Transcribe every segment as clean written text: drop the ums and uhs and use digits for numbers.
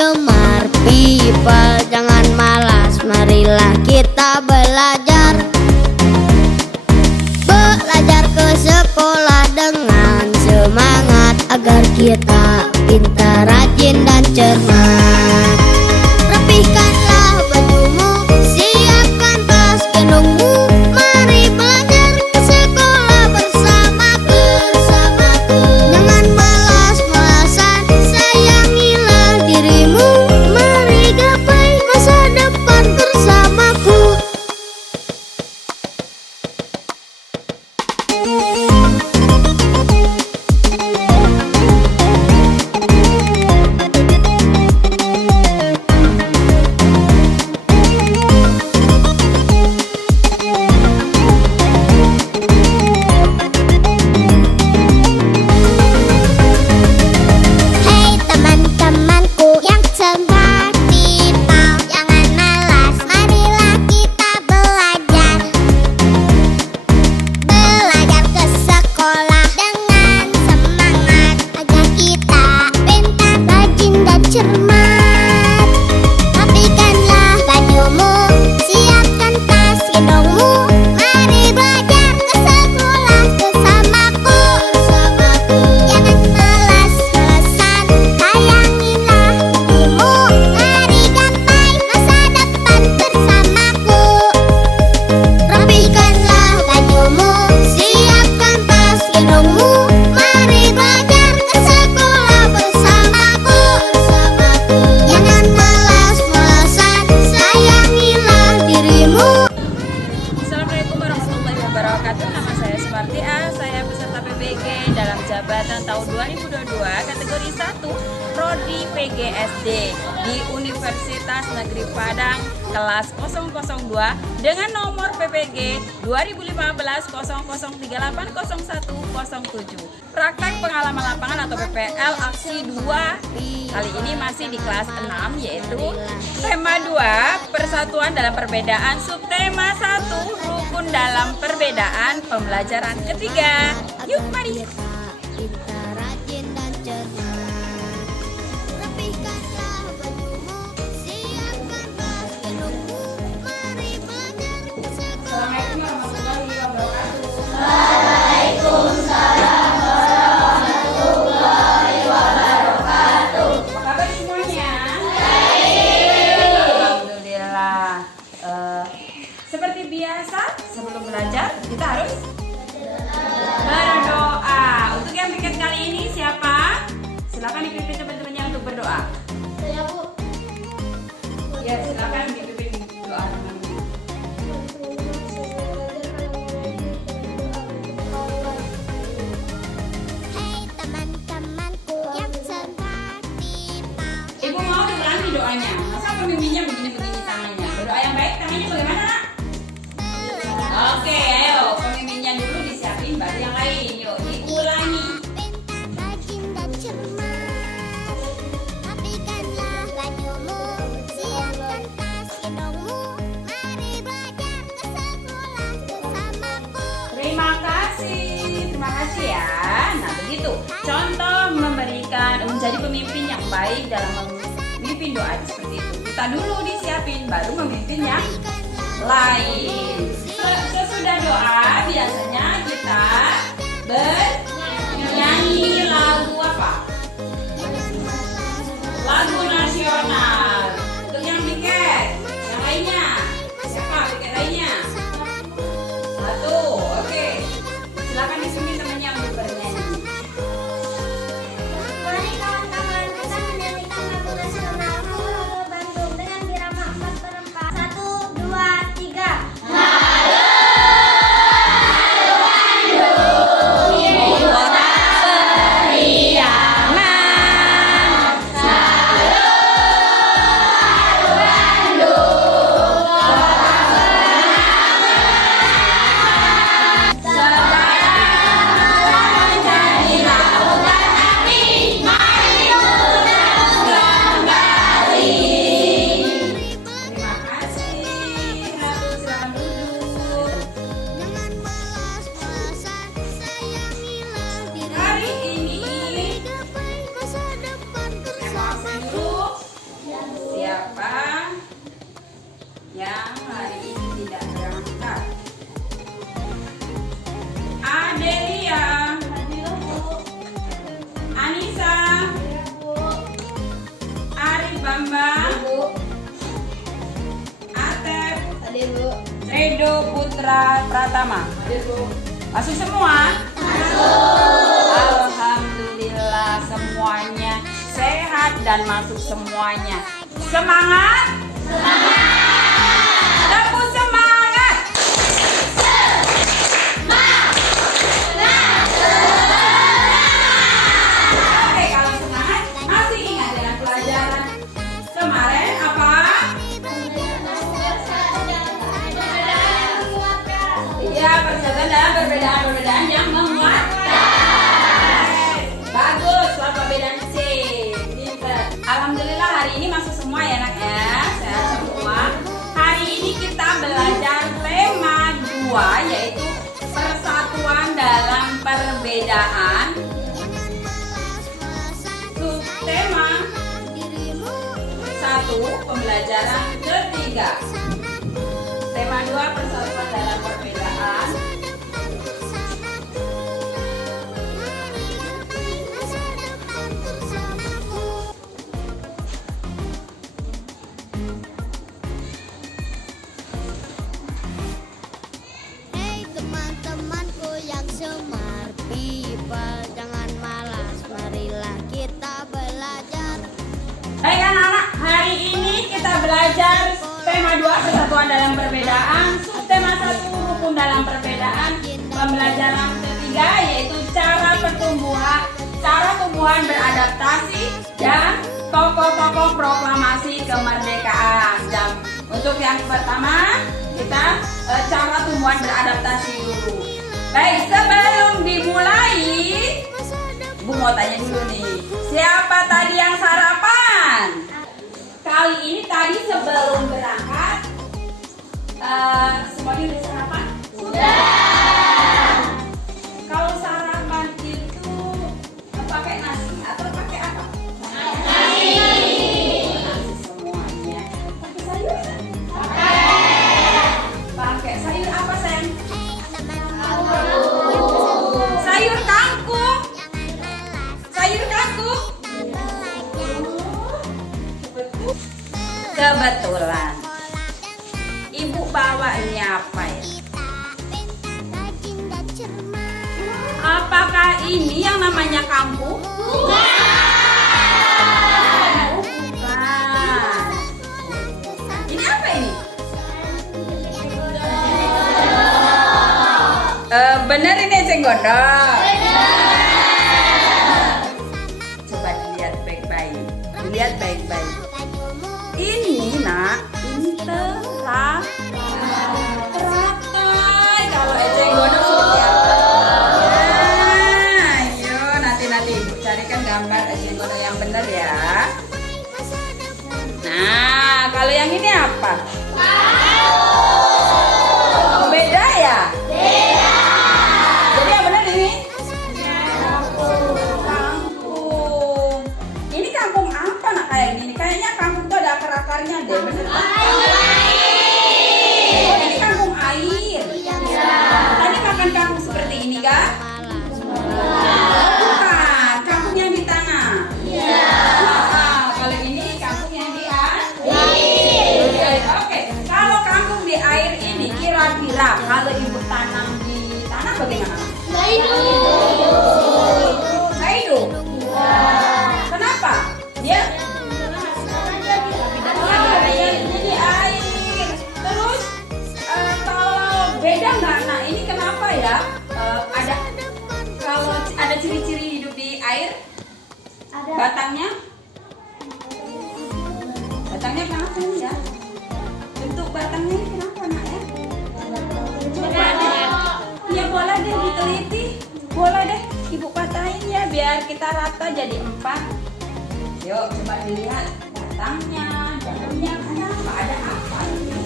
Semar people, jangan malas, marilah kita belajar. Belajar ke sekolah dengan semangat, agar kita pintar, rajin dan cermat. Rapihkanlah bajumu, siapkan tas gendongmu, mari belajar ke sekolah bersamaku. Jangan malas-malasan, sayangilah dirimu, mari gapai masa depan bersamaku. Hei teman-temanku yang sempat people, jangan malas, marilah kita belajar. Belajar ke sekolah dengan semangat, agar kita pintar, rajin dan cermat. Rapihkanlah bajumu, siapkan tas gendongmu, mari belajar ke sekolah bersamaku. Jangan malas-malasan, sayangilah dirimu, mari gapai masa depan bersamaku. Rapihkanlah bajumu, siapkan tas gendongmu, mari belajar ke sekolah bersamaku. Jangan malas-malasan, sayangilah dirimu. Assalamualaikum warahmatullahi wabarakatuh. Nama saya Sumarti A. Saya peserta PBG dalam jabatan tahun 2022 kategori 1 Prodi PGSD di Universitas Negeri Padang kelas 002 dengan nomor PPG 2015-00380107. Praktek pengalaman lapangan atau PPL aksi 2 kali ini masih di kelas 6, yaitu tema 2 persatuan dalam perbedaan, subtema 1 rukun dalam perbedaan, pembelajaran ketiga. Yuk mari. Pintar, rajin dan cermat. Rapihkanlah bajumu, siapkan tas gendongmu, mari belajar ke sekolah. Assalamualaikum warahmatullahi wabarakatuh. Apa kabar semuanya? Alhamdulillah. Seperti biasa, sebelum belajar kita harus berdoa. Untuk yang piket kali ini siapa? Silakan dipimpin teman-temannya untuk berdoa. Saya Bu. Ya, silakan dipimpin doa teman-teman. Hei teman-temanku yang sempat people. Ibu mau diulangi doanya. Masa pemimpinnya begini-begini tangannya? Berdoa yang baik tangannya bagaimana, Nak? Oke, ayo pemimpinnya dulu disiapin, baru yang lain. Yuk diulangi. Pintar, rajin dan cermat. Rapihkanlah bajumu, siapkan tas gendongmu, mari belajar ke sekolah bersamaku. Terima kasih ya. Nah begitu contoh memberikan menjadi pemimpin yang baik dalam memimpin doa seperti itu. Kita dulu disiapin, baru memimpin yang lain. Sesudah doa biasanya kita bernyanyi lagu apa? Lagu nasional. Untuk yang piket, yang lainnya. Siapa piket lainnya? Satu, oke. Silakan disuruh temannya untuk bernyanyi. Mari kawan-kawan kita menyanyikan lagu nasional Halo Bandung dengan irama 4/4. 1, 2, 3. Ibu kota Edo Putra Pratama. Masuk semua? Alhamdulillah semuanya sehat dan masuk semuanya. Semangat? Tepuk semangat! Oke, kalau semangat masih ingat dengan pelajaran kemarin apa? Iya, persatuan dalam perbedaan-perbedaan yang menguatkan. Bagus, Bapak Bedan C. Pinter. Alhamdulillah hari ini masuk semua ya nak ya. Sehat semua. Hari ini kita belajar tema 2 yaitu persatuan dalam perbedaan. Subtema 1 pembelajaran ketiga. Tema 2 persatuan dalam perbedaan. Hei teman-temanku yang semar, people jangan malas, marilah kita belajar. Baik anak-anak, hari ini kita belajar tema 2 persatuan dalam perbedaan, subtema 1 rukun dalam perbedaan, pembelajaran ketiga yaitu cara tumbuhan beradaptasi dan tokoh-tokoh proklamasi kemerdekaan. Dan untuk yang pertama kita cara tumbuhan beradaptasi dulu. Baik, sebelum dimulai, Bu mau tanya dulu nih, siapa tadi yang sarapan? Kali ini tadi sebelum berangkat, semuanya udah sarapan? Sudah. Kalau sarapan itu pakai nasi atau pakai apa? Nasi. Nasi semuanya. Pakai sayur? Pakai sayur apa sayang? Sayur kangkung. Sayur kangkung. Kebetulan Ibu bawa ini apa ya? Apakah ini yang namanya kangkung? Bukan. Ini apa ini? Bener ini eceng gondok. Coba dilihat baik-baik. Dilihat baik-baik. Ini nak, ini teratai. Kalau eceng gondok seperti apa? Ya, ayo nanti Ibu carikan gambar eceng gondok yang benar ya. Nah, kalau yang ini apa? Oh, beda ya? Beda. Jadi yang benar ini? Kangkung. Ini kangkung apa nak kayak gini? Kayaknya kangkung tuh ada akar-akarnya deh, bener kan? Oh, ini kangkung air. Tadi makan kangkung seperti ini kah? Bukan, kangkung yang di tanah. Kalau ini kangkung yang di air. Oke, kalau kangkung di air ini kira-kira kalau Ibu tanam di tanah bagaimana? Hidup. Kenapa? Dia jadi air. Terus kalau beda nggak? Nah ini kenapa ya? Kalau ada ciri-ciri hidup di air, batangnya kenapa ini ya? Bentuk batangnya ini kenapa nak ya? Coba deh. Ya boleh deh diteliti. Boleh deh Ibu patahin ya biar kita rata jadi 4. Yuk coba dilihat batangnya, dalamnya kenapa ada apa ini?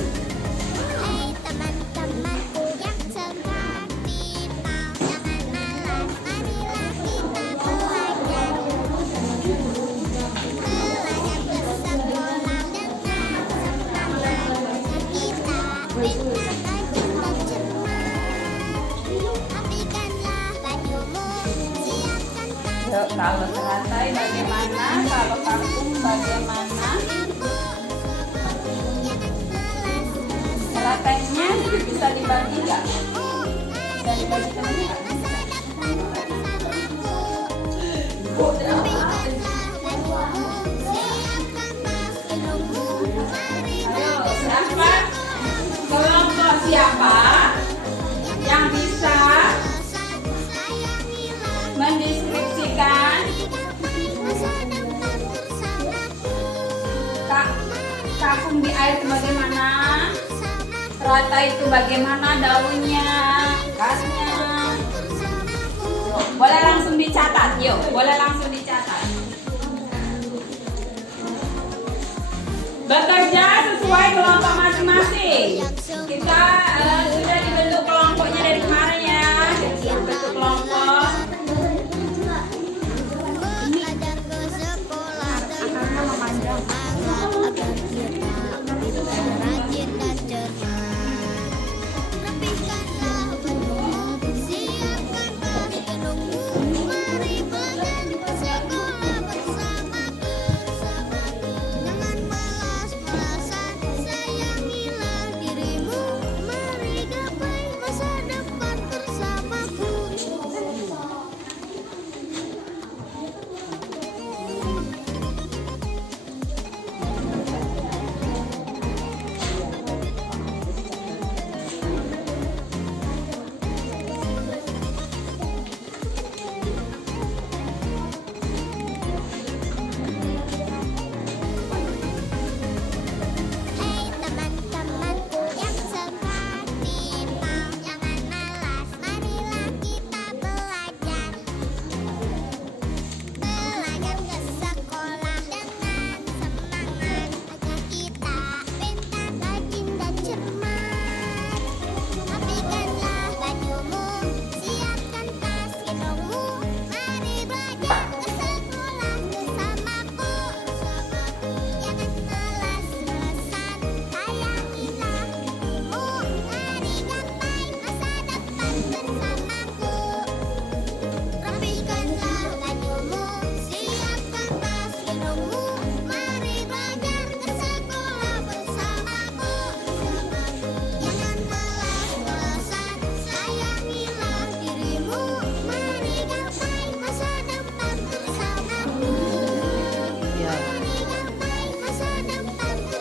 Yuk, kalau teratai bagaimana? Kalau kangkung bagaimana? Pennya bisa dibagi nggak? Bisa dibagi temennya nggak? Ayo, siapa? Kelompok siapa yang bisa mendeskripsikan kafung di air itu bagaimana? Terata itu bagaimana daunnya, akarnya? Boleh langsung dicatat, yuk. Boleh langsung dicatat. Bekerja sesuai kelompok masing-masing. Kita sudah dibentuk kelompoknya dari kemarin ya. Kita bentuk kelompok. Akarnya memanjang.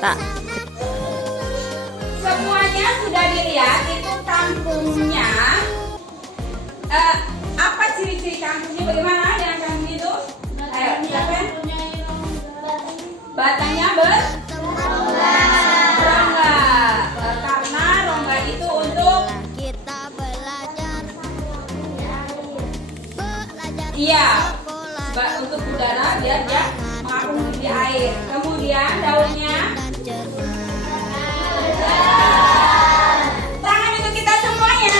Tak. Semuanya sudah dilihat itu kangkungnya. Apa ciri-ciri kangkungnya? Bagaimana yang kangkung itu? Ayo, silakan. Batangnya berongga. Karena rongga itu untuk untuk udara biar dia mengapung di air. Kemudian daunnya. Tangan untuk kita semuanya.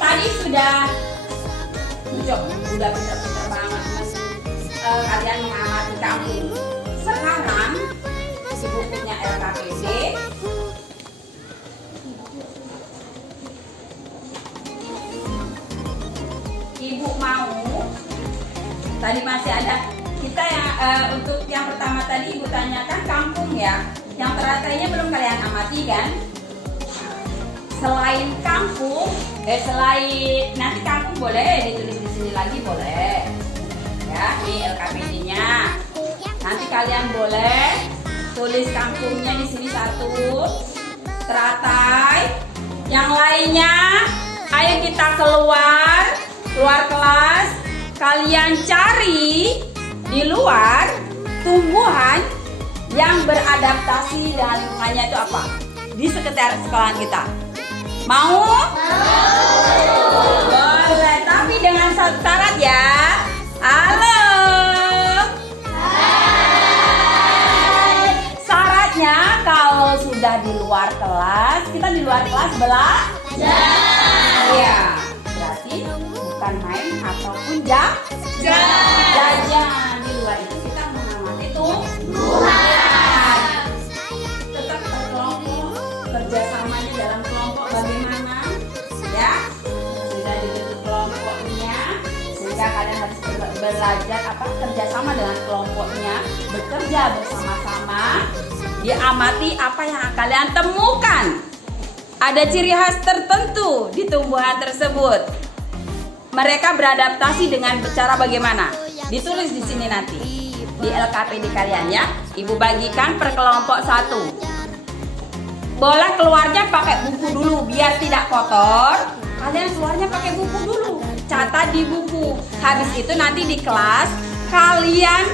Tadi sudah pintar-pintar banget kalian mengamati kampung. Sekarang si bukunya LKPD Ibu mau tadi masih ada kita yang untuk yang pertama tadi Ibu tanyakan kampung ya, yang teratainya belum kalian amati kan? Selain kampung, selain nanti kampung boleh ditulis di sini lagi boleh ya di LKPD-nya. Nanti kalian boleh tulis kampungnya di sini satu, teratai, yang lainnya. Ayo kita keluar kelas. Kalian cari di luar tumbuhan yang beradaptasi dengan lingkungannya itu apa? Di sekitar sekolahan kita. Mau? Boleh, tapi dengan satu syarat ya. Halo. Syaratnya kalau sudah di luar kelas, kita di luar kelas belajar. Iya. Berarti bukan main ataupun jajan. Di luar itu kita mengamati tumbuhan. Tetap berkelompok, kerjasamanya dalam kelompok bagaimana? Ya, sudah dibentuk kelompoknya, sehingga kalian harus belajar kerjasama dengan kelompoknya, bekerja bersama-sama. Diamati apa yang kalian temukan. Ada ciri khas tertentu di tumbuhan tersebut. Mereka beradaptasi dengan cara bagaimana? Ditulis di sini nanti di LKPD kalian ya. Ibu bagikan per kelompok 1. Boleh keluarnya pakai buku dulu biar tidak kotor. Kalian keluarnya pakai buku dulu. Catat di buku. Habis itu nanti di kelas kalian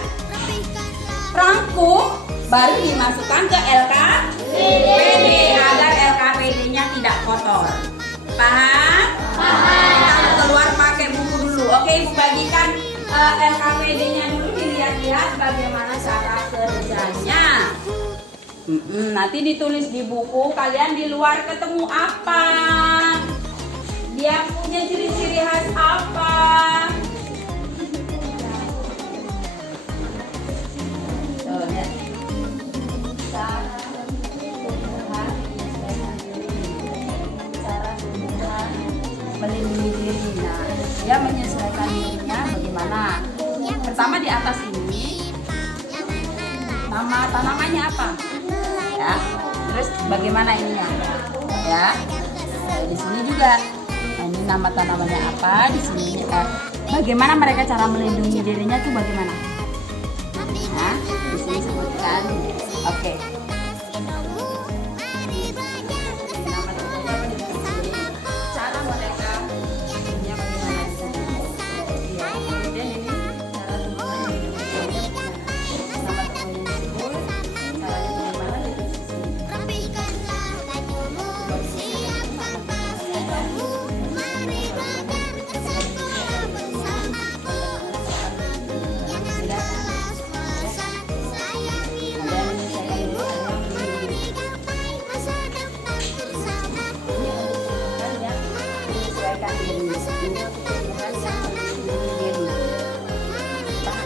rangkum baru dimasukkan ke LKPD agar LKPD-nya tidak kotor. Paham? Paham. Keluar pakai buku dulu. Oke, Ibu bagikan LKPD-nya dulu, dilihat-lihat bagaimana cara kerjanya. Nanti ditulis di buku, kalian di luar ketemu apa? Dia punya ciri-ciri khas apa? Tuh, lihat. Cara tumbuhan melindungi diri. Nah, dia menyesuaikan dirinya bagaimana? Pertama di atas ini, nama tanamannya apa? Ya, terus bagaimana ininya? Ya, di sini juga. Nah, ini nama tanamannya apa? Di sini bagaimana mereka cara melindungi dirinya tuh bagaimana? Nah, di sini sebutkan. Oke. Nama tanamannya apa di sini? Cara mereka tumbuhnya bagaimana di sini? Ya, kemudian ini cara tumbuhnya bagaimana? Nama tanamannya disebut. Caranya bagaimana?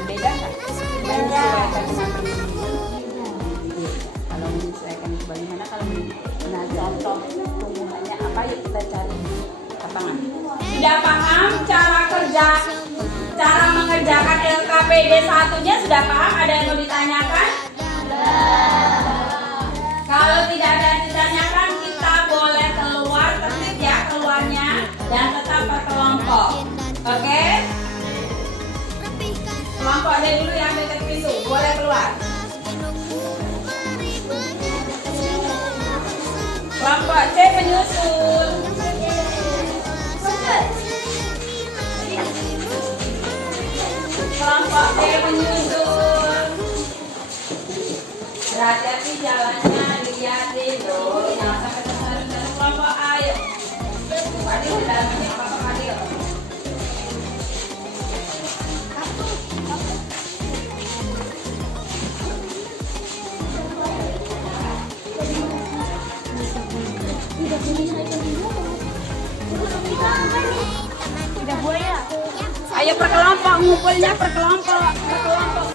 Beda nggak? Kalau menyesuaikan itu bagaimana? Kalau nah contoh tumbuhannya apa? Yuk kita cari lapangan. Sudah paham cara kerja, cara mengerjakan LKPD satunya sudah paham? Ada yang mau ditanyakan? Kalau tidak ada yang ditanyakan, kita boleh keluar, tertib ya keluarnya, dan tetap per kelompok. Oke? Kelompok ada dulu yang dekat pintu, boleh keluar. Kelompok C menyusul. Kelompok D menyusul. Hati-hati jalannya, dilihatin loh. Jangan sampai tersandung. Kelompok A, yuk. Adil di dalamnya, kelompok Adil. Ayo per kelompok, ngumpulnya per kelompok, per kelompok.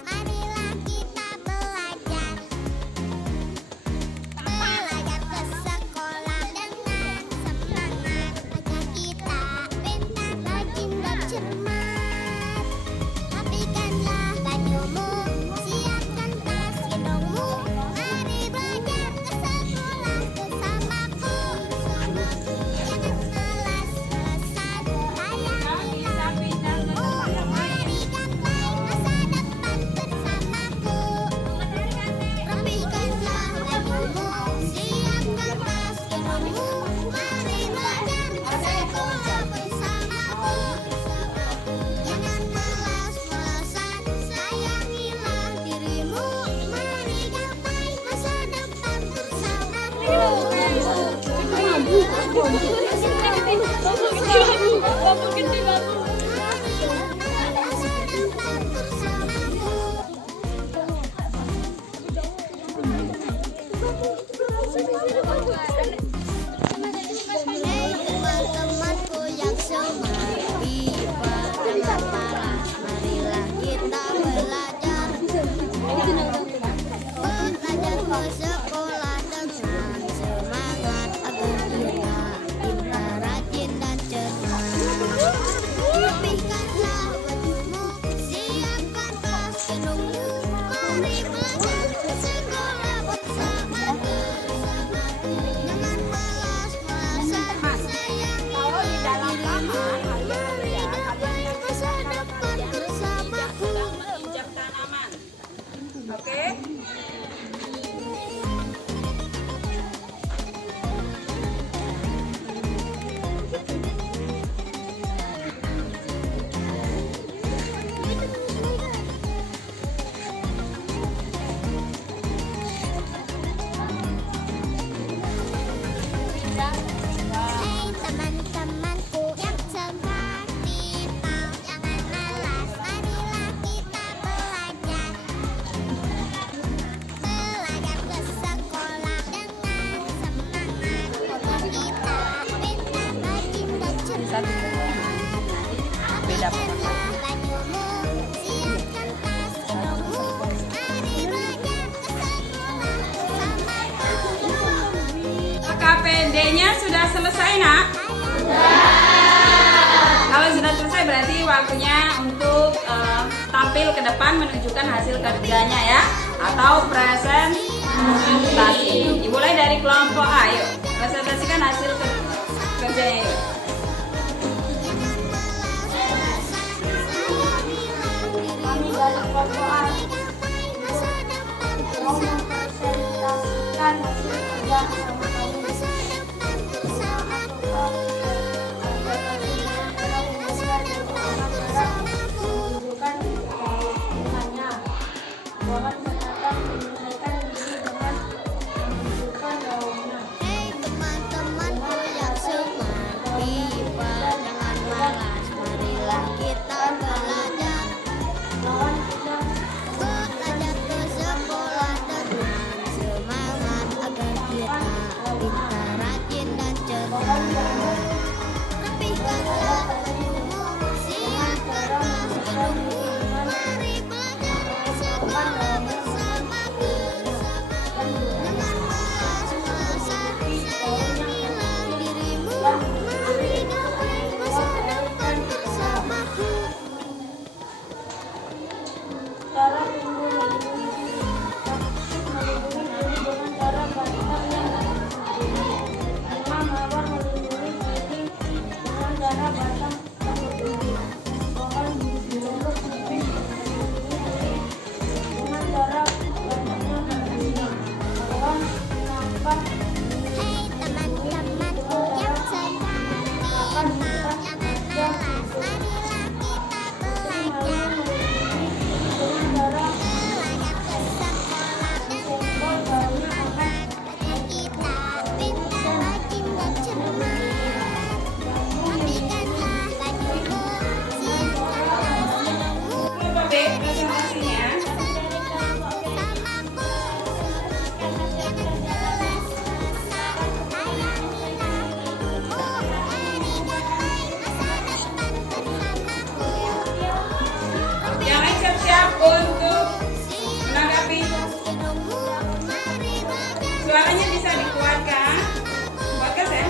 Teman-temanku yang semati, marilah kita belajar. Belajar ke sekolah dengan semangat agar kita pintar, rajin dan cerdas. Rapihkanlah bajumu, siapkan tas, menunggu, mari belajar ke sekolah bersama. selesai, Nak? Kalau sudah selesai berarti waktunya untuk tampil ke depan menunjukkan hasil kerjanya ya, atau presentasi. Dimulai dari kelompok A, yuk. Presentasikan hasil kerjanya yuk. Kami dari kelompok A mau mempresentasikan hasil kerja sama kami. Untuk menanggapi, suaranya bisa dikuatkan, podcast ya.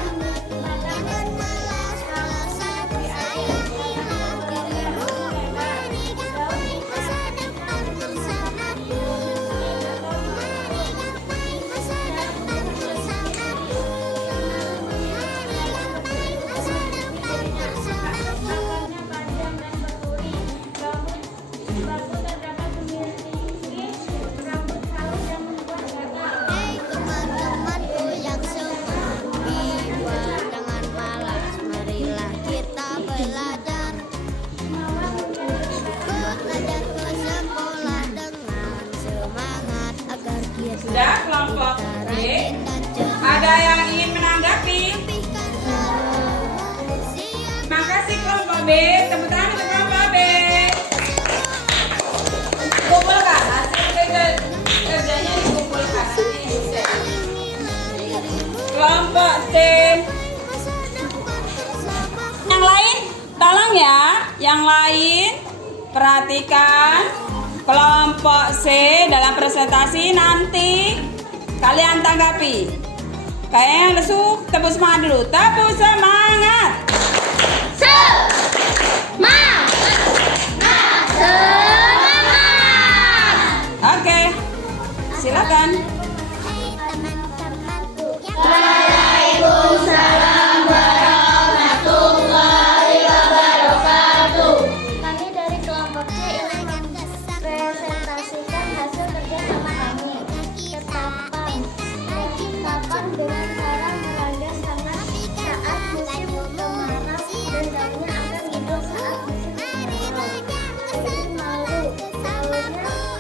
Sudah, kelompok B. Ada yang ingin menanggapi? Makasih kelompok B. Tepuk tangan untuk kelompok B. Kumpulkan hasil kerjanya, dikumpulkan nanti. Kelompok C. Yang lain, tolong ya. Yang lain, perhatikan. Kelompok C dalam presentasi nanti kalian tanggapi. Kayaknya lesu, tepuk semangat dulu. Tepuk semangat. Semangat. Oke, silakan. Waalaikumsalam warahmatullahi wabarakatuh. Kami dari kelompok C ingin mempresentasikan hasil kerja sama kami. Ketapang dengan cara melandas tangan saat musim kemarau dan daunnya akan hidup saat musim kemarau. Jadi malu, daunnya daun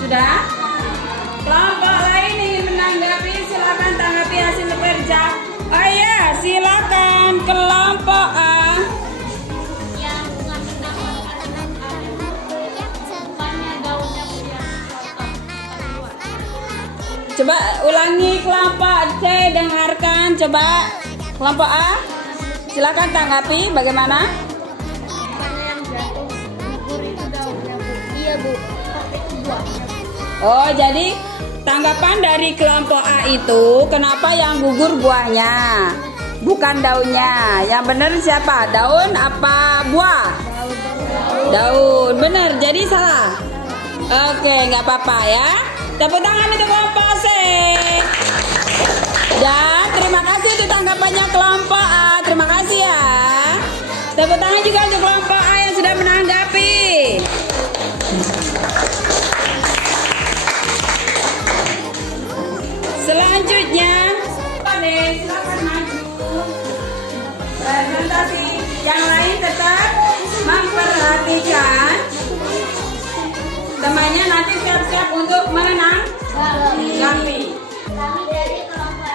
Sudah? Kelompok lain ingin menanggapi, silakan tanggapi hasil kerja. Oh iya, silakan kelompok A. Coba ulangi kelompok C, dengarkan coba. Kelompok A, silakan tanggapi bagaimana? Iya, Bu. Oh, jadi tanggapan dari kelompok A itu, kenapa yang gugur buahnya, bukan daunnya? Yang benar siapa? Daun apa buah? Daun. Benar, jadi salah. Oke, nggak apa-apa ya. Tepuk tangan untuk kelompok C. Dan terima kasih untuk tanggapannya kelompok A. Terima kasih ya. Tepuk tangan juga untuk kelompok A yang sudah menanggapi. Selanjutnya, Pade, silakan maju. Presentasi yang lain tetap memperhatikan temannya, nanti siap-siap untuk menenang. Kami. Kami dari kelompok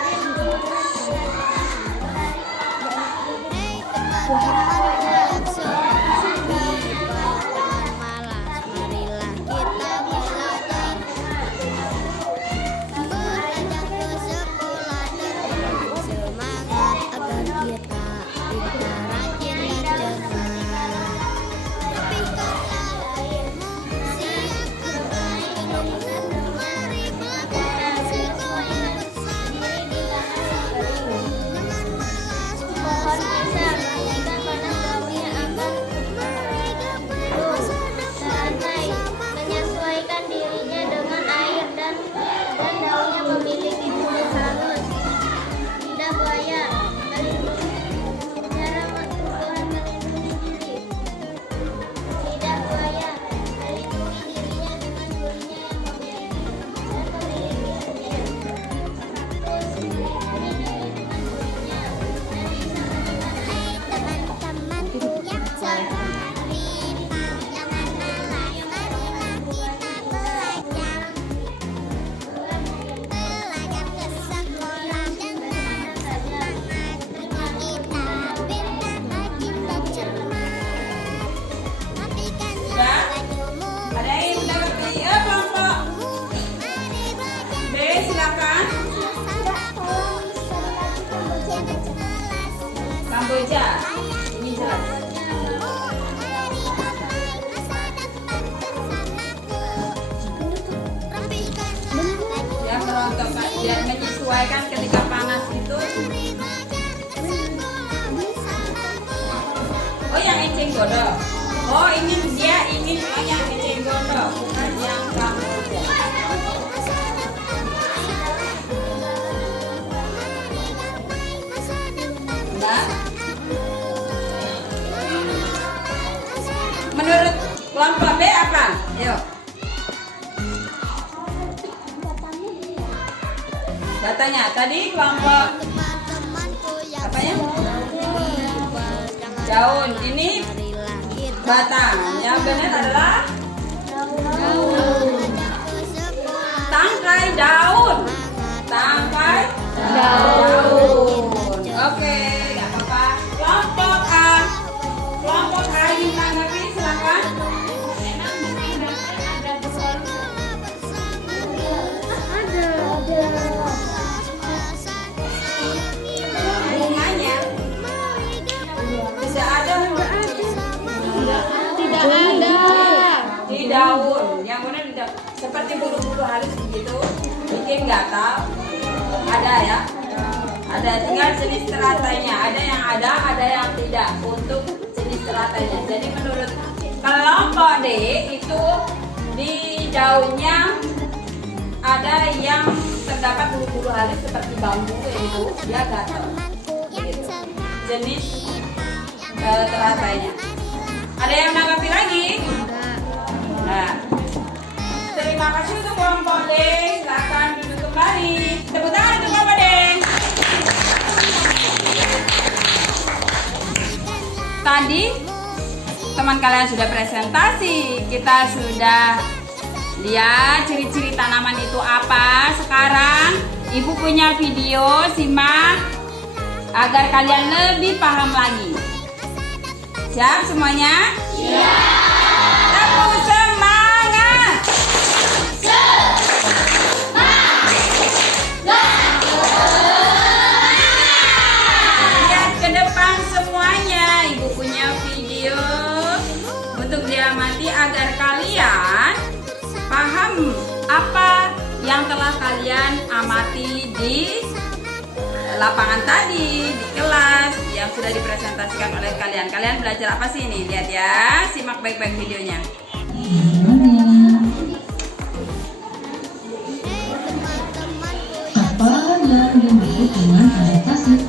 menyesuaikan dirinya dengan air dan daunnya memiliki bulu halus. Lidah buaya cara Tuhan melindungi diri. Lidah buaya melindungi dirinya dengan bulunya yang memiliki dan memiliki air. Terus melindungi dengan bulunya dan bisa menekan air. Teman-temanku yang ada yang menanggapi? Ya, kelompok B, silakan. Kamboja. Ini jelas. Ya, kelompok biar menyesuaikan ketika panas itu. Oh, yang eceng godok. Oh, dia ingin yang eceng gondok, bukan yang Kamboja. Nah, menurut kelompok B apa? Yuk. Batanya tadi kelompok apa ya? Daun. Ini batang. Yang benar adalah tangkai daun. Tangkai daun. Oke, nggak apa-apa. Kelompok A. Kelompok A ingin tanggapi, silakan. Bunganya tidak ada. tidak ada Di daun, yang benar di daun. Seperti bulu-bulu halus begitu, bikin gatal. Ada ya, ada, tinggal jenis teratainya. Ada yang ada yang tidak untuk jenis teratainya. Jadi menurut kelompok D Di daunnya ada yang terdapat bulu-bulu halus seperti bambu itu, dia gatal. Gitu. Jenis terasanya. Ada yang menanggapi lagi? Nah, terima kasih untuk kelompok D. Silakan duduk kembali. Tepuk tangan untuk kelompok D. Tadi teman kalian sudah presentasi, kita sudah lihat ciri-ciri tanaman itu apa. Sekarang ibu punya video, simak agar kalian lebih paham lagi. Siap semuanya? Siap. Tepuk semangat. Lihat ke depan semuanya. Ibu punya video untuk diamati agar kalian paham apa yang telah kalian amati di lapangan tadi, di kelas yang sudah dipresentasikan oleh kalian. Kalian belajar apa sih ini? Lihat ya, simak baik-baik videonya. Apa yang disebut dengan adaptasi?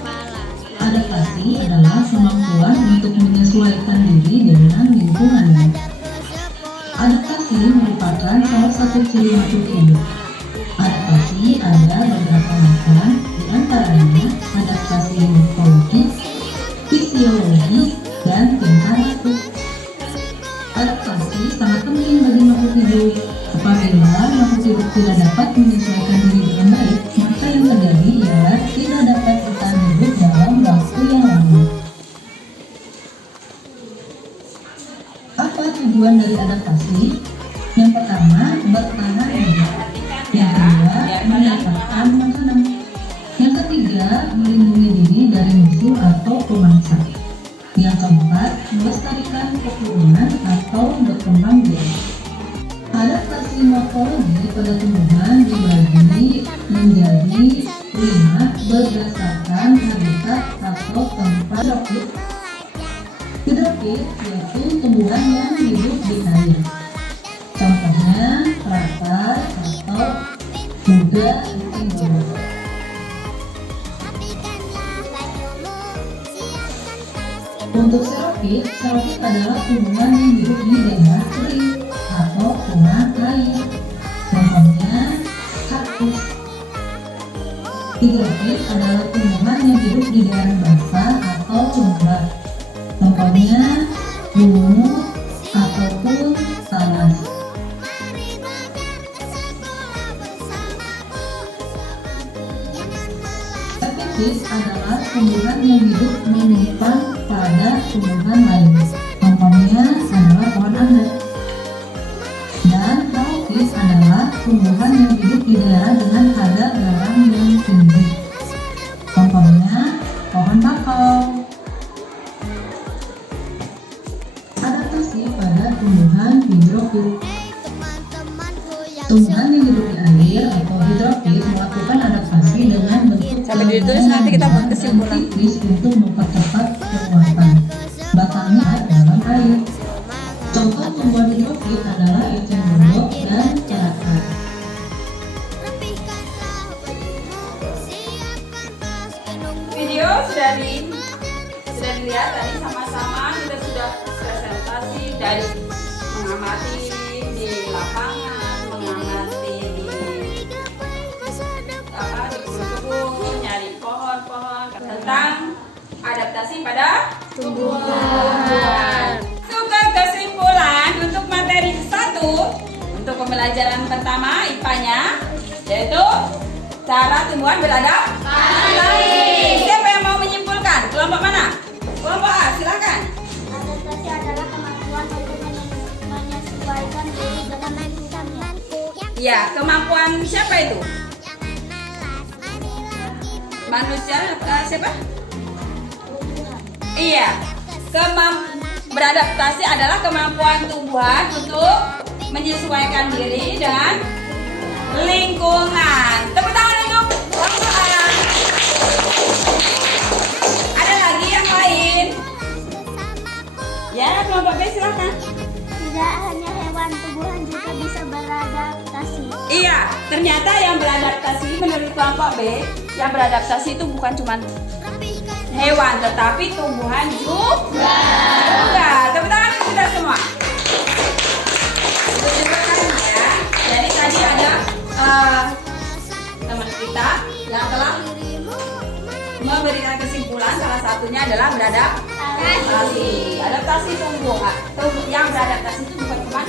Adaptasi adalah kemampuan untuk menyesuaikan diri dengan lingkungan. Adaptasi merupakan salah satu ciri makhluk hidup. Adaptasi ada beberapa macam, di antaranya adaptasi morfologi, fisiologi, dan tingkah laku. Adaptasi sangat penting bagi makhluk hidup. Apabila makhluk hidup tidak dapat menyesuaikan diri dengan baik, maka yang terjadi ialah tidak dapat bertahan hidup dalam waktu yang lama. Apa tujuan dari adaptasi? Yang pertama, bertahan hidup. Yang kedua, mendapatkan makanan. Yang ketiga, melindungi diri dari musuh atau pemangsa. Yang keempat, melestarikan keturunan atau berkembang biak. Adaptasi morfologi pada tumbuhan dibagi menjadi 5 berdasarkan habitat atau tempat hidrofit. Hidrofit yaitu tumbuhan yang hidup di air. Contohnya teratai atau muda tinggal. Untuk xerophyte, xerophyte adalah tumbuhan yang hidup di daerah kering atau kurang air. Contohnya kaktus. Hidrofit adalah tumbuhan yang hidup di daerah basah atau lembab. Contohnya lumut ataupun talas. Epifit adalah tumbuhan yang hidup menumpang pada tumbuhan lain. Contohnya adalah pohon anggrek. Dan halofit adalah tumbuhan yang hidup di daerah dengan kadar garam yang tinggi. Contohnya pohon bakau. Adaptasi pada tumbuhan hidrofit. Tumbuhan yang hidup di air atau hidrofit melakukan adaptasi dengan bentuk Sampai ditulis nanti kita buat kesimpulan. tipis untuk mempercepat penguapan. Batangnya dalam air. Contoh tumbuhan hidrofit adalah eceng gondok dan teratai. Video sudah dilihat tadi sama-sama, kita sudah presentasi dari mengamati di lapangan, mengamati di kebun-kebun, nyari pohon-pohon tentang adaptasi pada tumbuhan. Suka kesimpulan untuk materi 1 untuk pembelajaran pertama IPA-nya, yaitu cara tumbuhan beradaptasi. Siapa yang mau menyimpulkan? Kelompok mana? Kelompok A, silakan. Adaptasi adalah kemampuan untuk menyesuaikan diri dengan lingkungan. Ya, kemampuan siapa itu? Manusia siapa? Iya. Beradaptasi adalah kemampuan tumbuhan untuk menyesuaikan diri dengan lingkungan. Tepuk tangan untuk kelompok A. Ada lagi yang lain? Ya, kelompok B silakan. Tidak hanya hewan tumbuhan juga bisa beradaptasi. Iya, ternyata yang beradaptasi menurut kelompok B, yang beradaptasi itu bukan cuma hewan, tetapi tumbuhan juga. Tepuk tangan untuk kita semua. Itu juga kan ya. Jadi tadi ada teman kita yang telah memberikan kesimpulan, salah satunya adalah beradaptasi. Adaptasi tumbuhan. Yang beradaptasi itu bukan cuma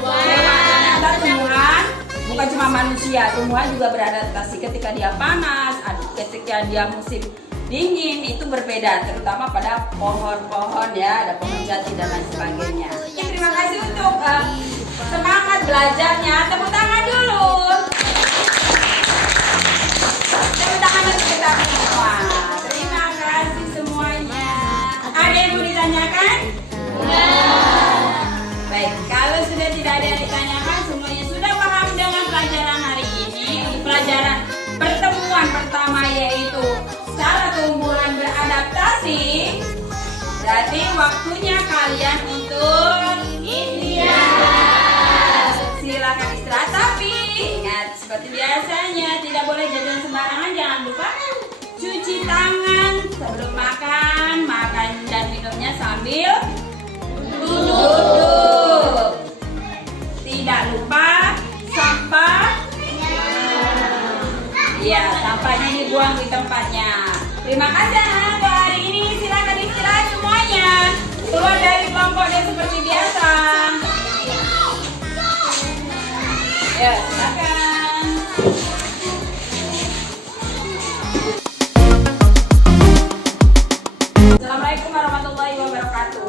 hewan, ternyata tumbuhan bukan cuma manusia, tumbuhan juga beradaptasi ketika dia panas, ketika dia musim dingin itu berbeda, terutama pada pohon-pohon ya, ada pohon jati dan lain sebagainya. Ya, terima kasih untuk semangat belajarnya. Tepuk tangan dulu. Tepuk tangan untuk kita semua. Terima kasih semuanya. Ada yang mau ditanyakan? Baik, kalau sudah tidak ada yang ditanyakan, semuanya sudah paham dengan pelajaran hari ini. Untuk pelajaran pertemuan pertama yaitu cara tumbuhan beradaptasi. Berarti waktunya kalian untuk istirahat. Silakan istirahat, tapi ingat seperti biasanya tidak boleh jajan sembarangan. Jangan lupa cuci tangan sebelum makan, makan dan minumnya sambil duduk. Tidak lupa sampah. Iya, sampahnya dibuang di tempatnya. Terima kasih anak untuk hari ini. Silakan istirahat semuanya. Keluar dari kelompok dan seperti biasa. Ya, silakan. Assalamualaikum warahmatullahi wabarakatuh.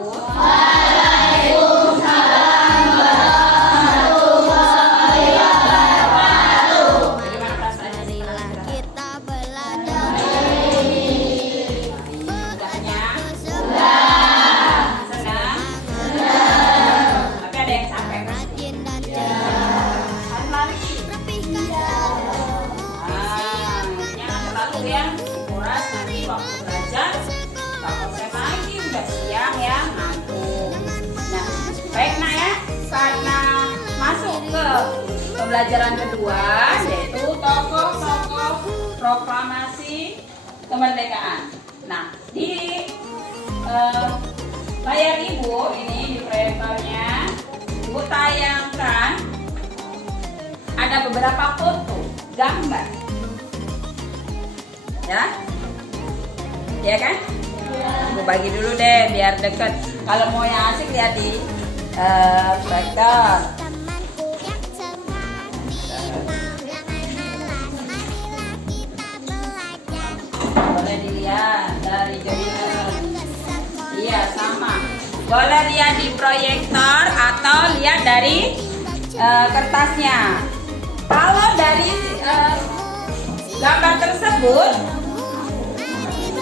Pembelajaran kedua yaitu tokoh-tokoh proklamasi kemerdekaan. Nah, di layar ibu ini di proyektornya ibu tayangkan ada beberapa foto gambar, ya kan? Ibu bagi dulu deh biar deket. Kalau mau yang asik lihat di proyektor. Dilihat dari judul, iya sama. Boleh lihat di proyektor atau lihat dari kertasnya. Kalau dari gambar tersebut,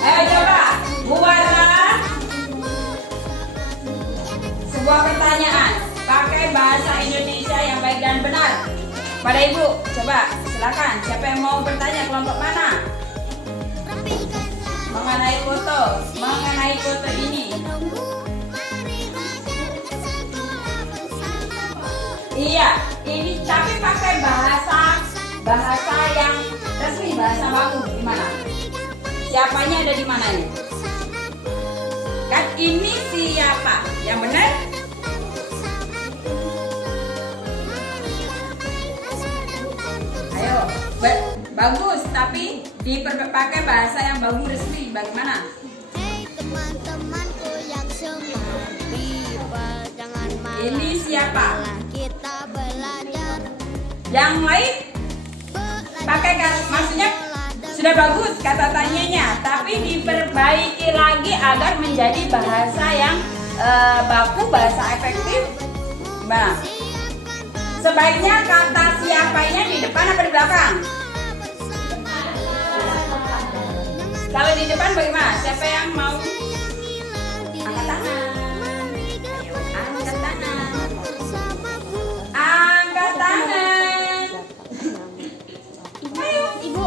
ayo coba buatlah sebuah pertanyaan pakai bahasa Indonesia yang baik dan benar. Pada ibu, coba silakan. Siapa yang mau bertanya, kelompok mana? Mengenai foto ini. Iya, ini tapi pakai bahasa yang resmi, bahasa baku. Gimana? Siapanya ada di mana ini? Kan ini siapa? Yang benar? Ayo, bagus, tapi dipakai bahasa yang bagus resmi. Bagaimana? Teman-temanku yang semua, jangan marah. Ini siapa? Kita belajar. Yang lain pakai maksudnya sudah bagus kata tanyanya, tapi diperbaiki lagi agar menjadi bahasa yang baku, bahasa efektif. Gimana? Sebaiknya kata siapanya di depan apa di belakang? Kalau di depan bagaimana? Siapa yang mau angkat tangan? Ayo, angkat tangan. Angkat tangan. Ayo. Ibu,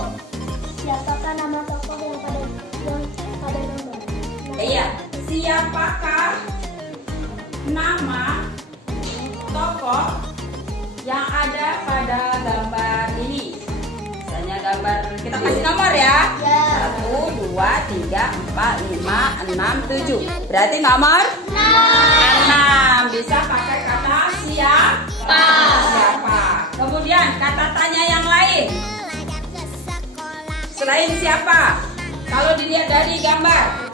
siapakah nama tokoh yang pada gambar? Iya, siapakah nama tokoh kelompok yang ada pada gambar ini. Misalnya gambar, kita kasih nomor ya. 1, 2, 3, 4, 5, 6, 7. Berarti nomor 6. Bisa pakai kata siapa. Kemudian kata tanya yang lain. Selain siapa? Kalau dilihat dari gambar.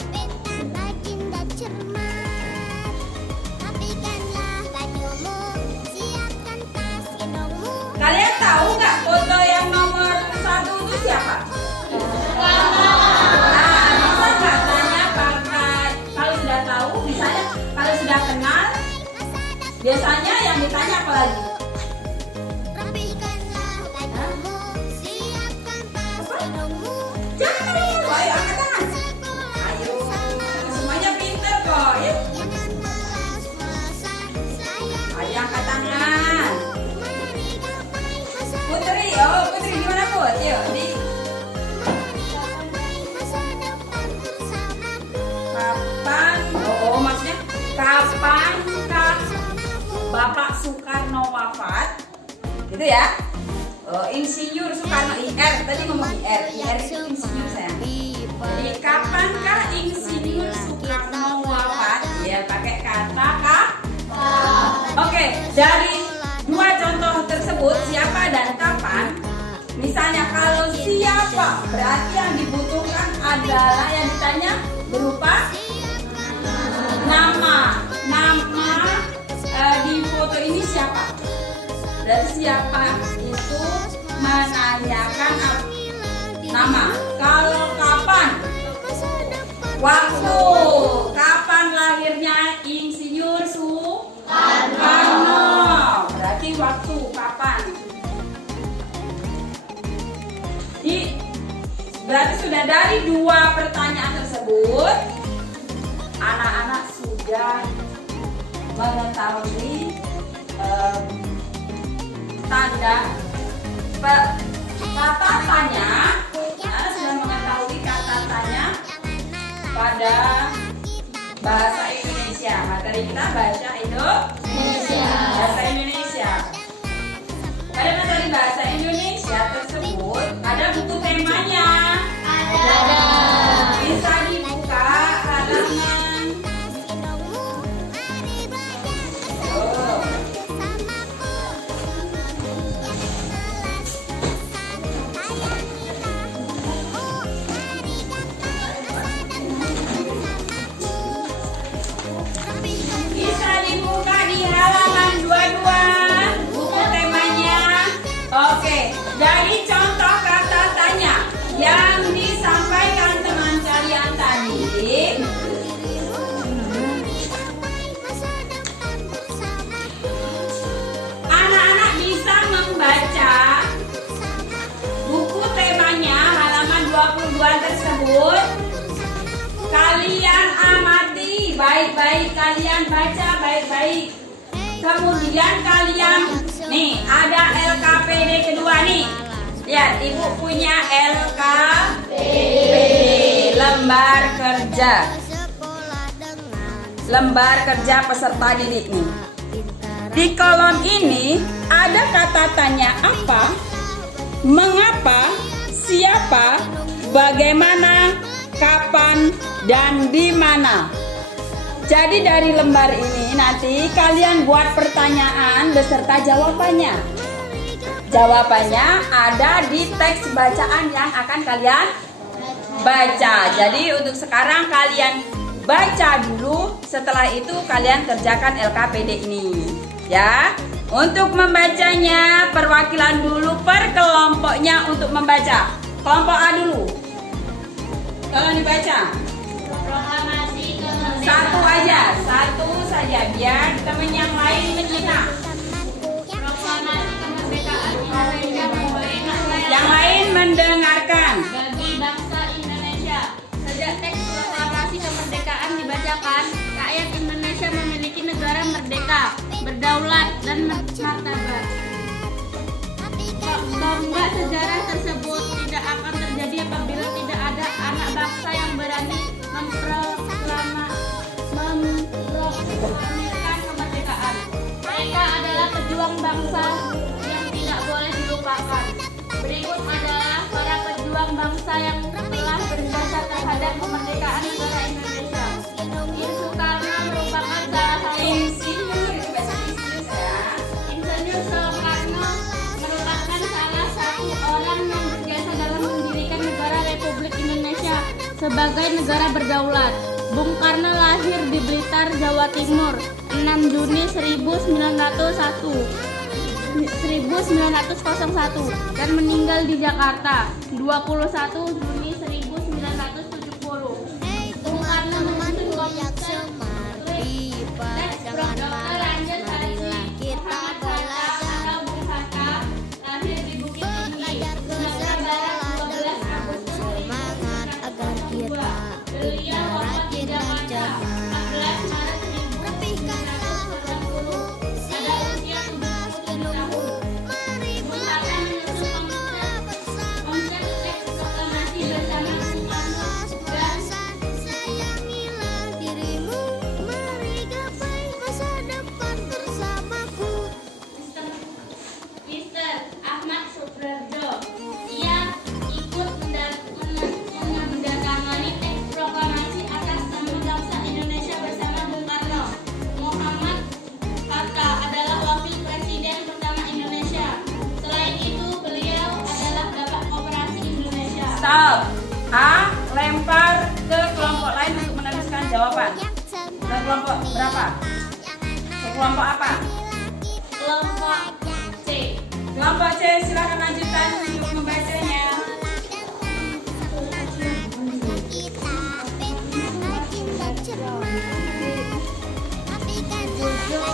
Kalian tahu nggak foto yang nomor 1 itu siapa? Nah, bisa nggak tanya pakai, kalau sudah tahu, misalnya kalau sudah kenal, biasanya yang ditanya apa lagi? Jangan, ayo angkat tangan. Ayo, semuanya pinter kok, ya. Ayo angkat tangan. Putri, Putri gimana Put? Yuk, di. Kapan? Maksudnya kapankah Bapak Soekarno wafat? Gitu ya? Insinyur Soekarno, IR, tadi ngomong IR itu insinyur sayang. Jadi kapankah Insinyur Soekarno wafat? Ya pakai kata kah? Oke, dari dua contoh tersebut, siapa dan kapan, misalnya kalau siapa, berarti yang dibutuhkan adalah yang ditanya berupa nama. Di foto ini siapa? Berarti siapa itu menanyakan nama. Kalau kapan? Waktu. Kapan lahirnya Insinyur Soekarno? Berarti waktu kapan? Berarti sudah dari dua pertanyaan tersebut, anak-anak sudah mengetahui tanda kata tanya. Anak sudah mengetahui kata tanya pada bahasa Indonesia. Materi kita bahasa Indonesia. Bahasa Indonesia. Pada materi bahasa Indonesia tersebut ada buku temanya. Ada. Bisa dibuka halaman. Bisa dibuka di halaman 22 buku temanya. Oke, dari contoh kata tanya yang disampaikan teman kalian tadi, anak-anak bisa membaca buku temanya halaman 22 tersebut. Kalian amati baik-baik, kalian baca baik-baik. Kemudian kalian, nih ada LKPD kedua nih. Lihat, ibu punya LKPD, lembar kerja. Lembar kerja peserta didik nih. Di kolom ini ada kata tanya apa, mengapa, siapa, bagaimana, kapan, dan di mana. Jadi dari lembar ini nanti kalian buat pertanyaan beserta jawabannya. Jawabannya ada di teks bacaan yang akan kalian baca. Jadi untuk sekarang kalian baca dulu, setelah itu kalian kerjakan LKPD ini. Ya, untuk membacanya perwakilan dulu per kelompoknya untuk membaca. Kelompok A dulu. Tolong dibaca. Satu aja, satu saja biar teman yang lain menyimak. Proklamasi kemerdekaan Indonesia memberikan Yang lain mendengarkan. bagi bangsa Indonesia. Sejak teks proklamasi kemerdekaan dibacakan, rakyat Indonesia memiliki negara merdeka, berdaulat, dan martabat. Bahwa sejarah tersebut tidak akan terjadi apabila tidak ada anak bangsa yang berani memproklamirkan kemerdekaan. Mereka adalah pejuang bangsa yang tidak boleh dilupakan. Berikut adalah para pejuang bangsa yang telah berjasa terhadap kemerdekaan negara Indonesia. Soekarno merupakan salah satu Insinyur Soekarno merupakan salah satu orang yang berjasa dalam mendirikan negara Republik Indonesia sebagai negara berdaulat. Bung Karno lahir di Blitar, Jawa Timur, 6 Juni 1901 dan meninggal di Jakarta 21 Juni 1970. Bung Karno menyusun komite Prof. Dr. Anjas Haji Muhammad Hatta atau Bung Hatta lahir di Bukit Tinggi, Sumatera Barat 12 Agustus 1902. Beliau wafat di Jakarta 14 Maret 1990. Pada usia 77 tahun. Bung Hatta menyusun konsep teks proklamasi bersama Soekarno dan Mr. Ahmad Suprarjo. Ia ikut menandatangani teks proklamasi atas nama bangsa Indonesia bersama Bung Karno. Muhammad Hatta adalah wakil presiden pertama Indonesia. Selain itu, beliau adalah Bapak Koperasi Indonesia. Stop. A. Lempar ke kelompok lain untuk menuliskan jawaban. Ke kelompok berapa? Ke kelompok apa? Kelompok C. Kelompok C, silakan lanjutkan untuk membacanya. Jojo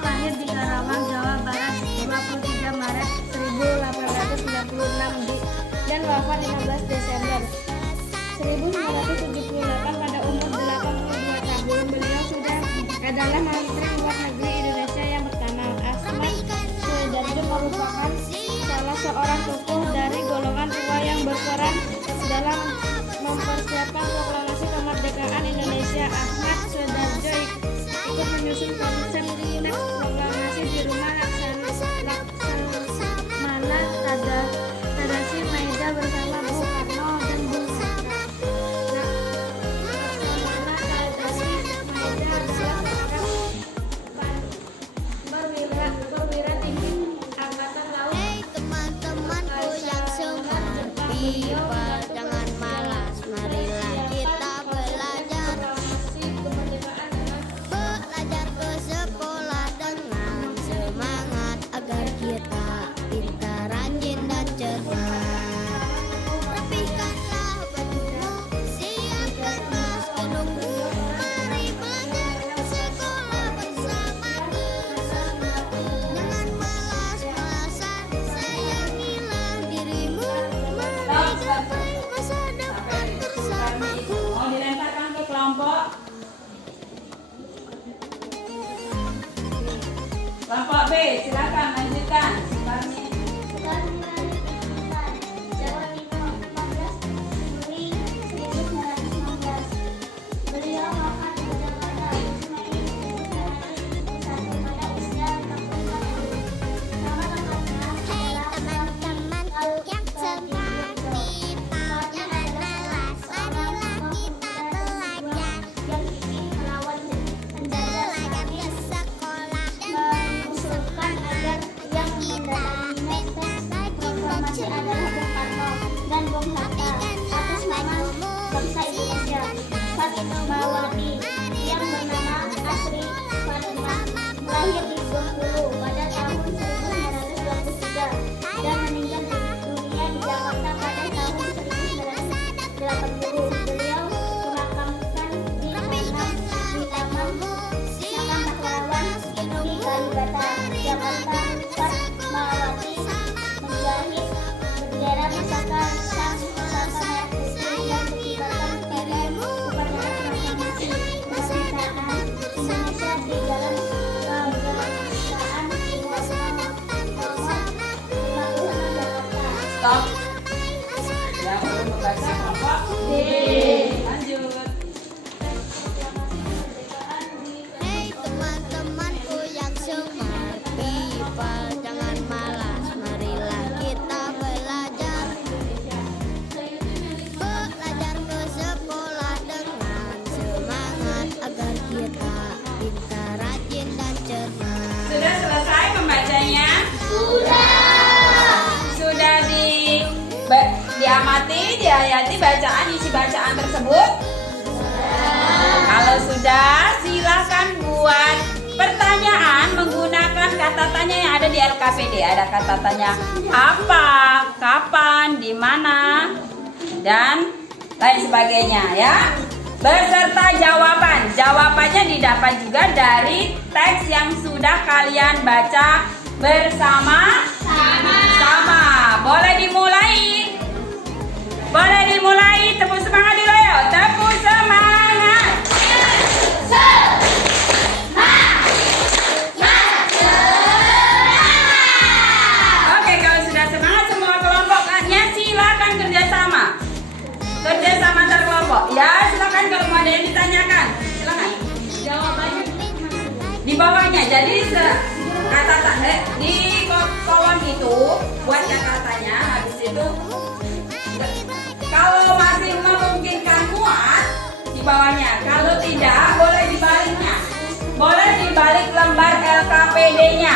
lahir di Karawang, Jawa Barat 23 Maret 1896 dan wafat 15 Desember 1978 pada umur 82 tahun. Beliau sudah adalah Menteri Luar Negeri Indonesia yang pertama. Ahmad Suedarjo merupakan salah seorang tokoh dari golongan tua yang berperan dalam mempersiapkan proklamasi kemerdekaan Indonesia. Ahmad Suedarjo ikut menyusun konsep teks proklamasi di rumah Laksamana Tadasi Maeda bersama Bung Karno dan Bung Hatta. Laksamana Tadasi Maeda adalah seorang perwira tinggi Angkatan Laut. Teman-temanku yang seperti jangan malas, marilah kita belajar ke sekolah dengan semangat agar kita pintar, rajin dan cerdas. Rapihkanlah bajumu, siapkan tas gunungmu, mari belajar ke sekolah bersamaku. Jangan malas-malasan, sayangilah dirimu, mari gapai masa depan bersamaku. Mau dilemparkan ke kelompok B, silakan lanjutkan. Suparni. Jawa Timur 14 Juli 1919. Beliau wafat di Jakarta 5 Mei 1991 pada usia 65 tahun. Nama lengkapnya adalah Teman-temanku yang seperti jangan malas, marilah kita belajar yang ingin melawan penjajah belajar ke sekolah mengusulkan agar yang mendatangi teks proklamasi adalah Bung Karno dan Bung Hatta atas nama bangsa Indonesia. Fatmawati yang bernama asli Fatimah lahir di Bengkulu pada tahun 1923 dan meninggal dunia di Jakarta pada tahun 1980. Beliau dimakamkan di Taman Pahlawan di Kalibata, Jakarta. Fatmawati menjahit bendera pusaka sang pusaka merah putih yang dikibarkan pada upacara proklamasi kemerdekaan Indonesia di dalam kemerdekaan nomor 56 Jakarta. Stop. Yang belum membaca kelompok D. Lanjut. Hei teman-temanku yang seperti Amati, dihayati bacaan isi bacaan tersebut. Kalau sudah, silahkan buat pertanyaan menggunakan kata tanya yang ada di LKPD. Ada kata tanya apa, kapan, di mana, dan lain sebagainya ya. Beserta jawaban. Jawabannya didapat juga dari teks yang sudah kalian baca bersama-sama. Boleh dimulai? Boleh dimulai? Tepuk semangat dulu ya. Tepuk semangat. Oke, kalau sudah semangat semua kelompoknya silakan kerjasama. Kerjasama antar kelompok. Ya, silakan kalau mau ada yang ditanyakan. Silakan. Jawabannya di bawahnya. Jadi kata di kolom itu buat katanya. Habis itu kalau masih memungkinkan muat di bawahnya. Kalau tidak, boleh dibaliknya. Boleh dibalik lembar LKPD-nya.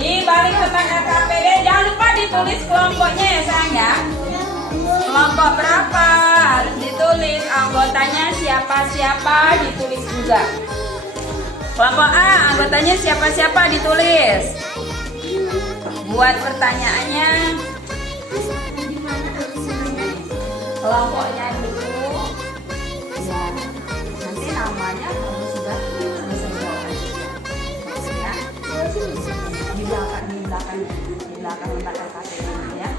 Dibalik lembar LKPD, jangan lupa ditulis kelompoknya ya sayang ya. Kelompok berapa harus ditulis, anggotanya siapa-siapa ditulis juga. Kelompok A, anggotanya siapa-siapa ditulis. Buat pertanyaannya, kelompoknya dulu. Ya, nanti namanya kamu sudah bisa jawab. Ya, di belakang lembar LKPD ya.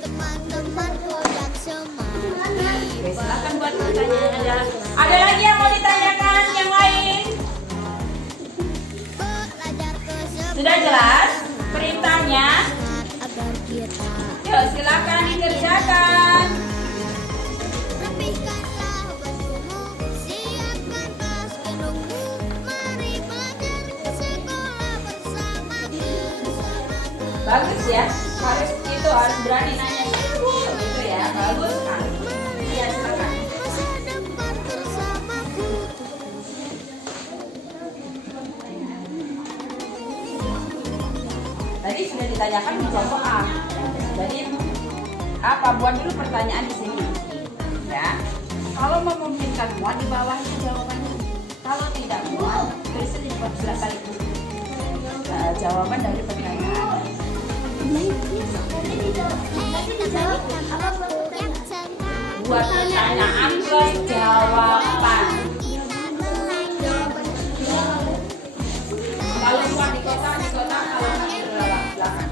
Teman-temanku yang semangat. Oke, silakan buat pertanyaan. Ada lagi yang mau ditanyakan yang lain? Belajar ke Sudah jelas perintahnya? agar kita Yuk silakan dikerjakan. rapihkanlah bajumu, siapkan tas gendongmu, mari belajar ke sekolah bersamaku. Bagus ya. Harus berani nanya gitu ya. Bagus kan? Iya silakan. Masa depan bersamaku. Tadi sudah ditanyakan di kelompok A. Jadi apa? Buat dulu pertanyaan di sini. Ya. Kalau memungkinkan muat di bawahnya jawabannya. Kalau tidak muat, tulis di bawah silakan itu. Jawaban dari pertanyaan. Buat pertanyaan plus jawaban. Kalau buat di kotak, kalau di belakang.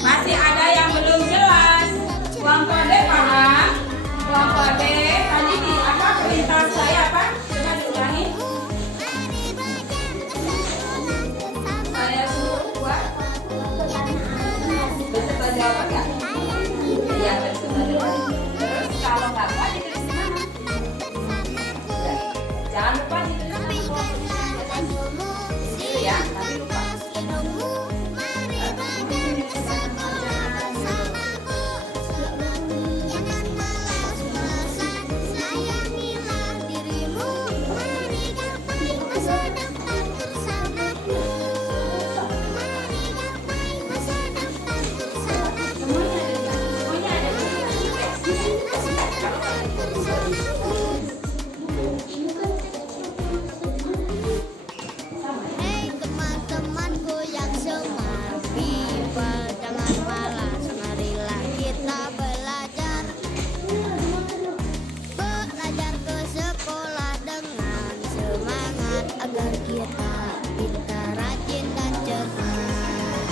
Masih ada yang belum jelas. Kelompok D paham? Kelompok D tadi di apa perintah saya apa? Coba diulangi. Saya suruh buat beserta jawaban ya? Iya beserta jawaban. Terus kalau nggak muat ditulis di mana? Jangan lupa ditulis di mana. Itu ya, nanti lupa. Hei teman-temanku yang semangat, people jangan malas, marilah kita belajar. Belajar ke sekolah dengan semangat agar kita pintar, rajin dan cermat.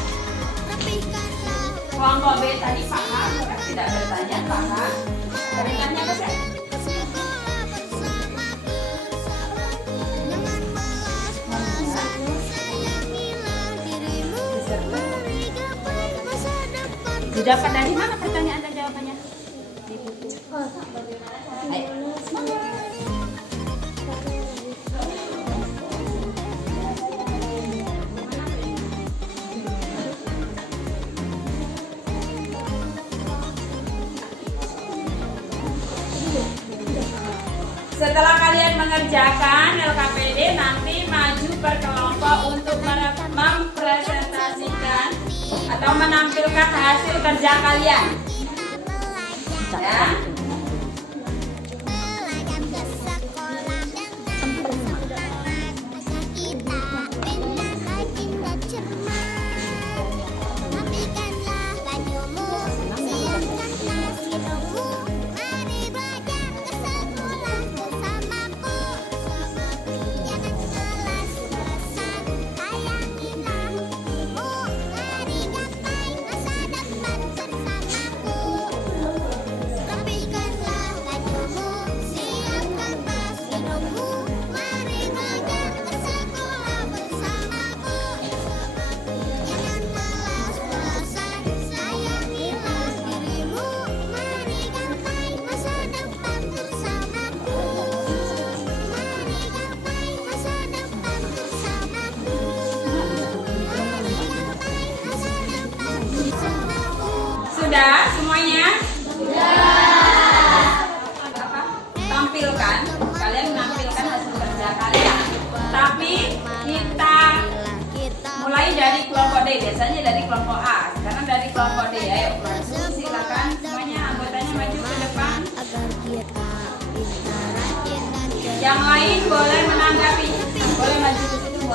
Rapihkanlah Kelompok B tadi paham, kan tidak bertanya paham. Perintahnya apa sih? ke sekolah bersamaku. Jangan malas-malasan, sayangilah dirimu, mari gapai masa depan. Didapat dari mana pertanyaan dan jawabannya? Di buku. Ayo. Setelah kalian mengerjakan LKPD, nanti maju per kelompok untuk mempresentasikan atau menampilkan hasil kerja kalian. Ya. Sudah semuanya? Sudah. Tampilkan, kalian menampilkan hasil kerja kalian. Tapi kita mulai dari kelompok D, biasanya dari kelompok A. Sekarang dari kelompok D. Ayo, silakan semuanya anggotanya maju ke depan. Yang lain boleh menanggapi. Boleh maju ke sini.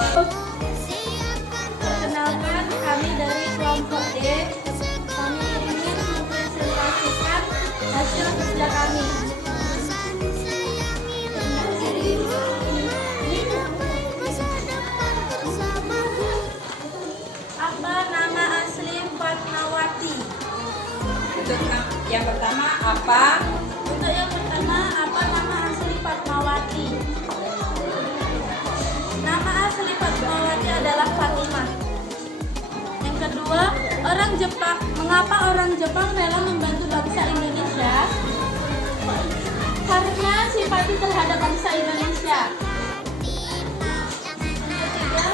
Perkenalkan, kami dari kelompok D. Kami ingin mempresentasikan hasil kerja kami. Apa nama asli Fatmawati? Untuk yang pertama apa? Untuk yang pertama, apa nama asli Fatmawati? Nama asli Fatmawati adalah Fatimah. Yang kedua, orang Jepang. Mengapa orang Jepang rela membantu bangsa Indonesia? Karena simpati terhadap bangsa Indonesia. Yang ketiga,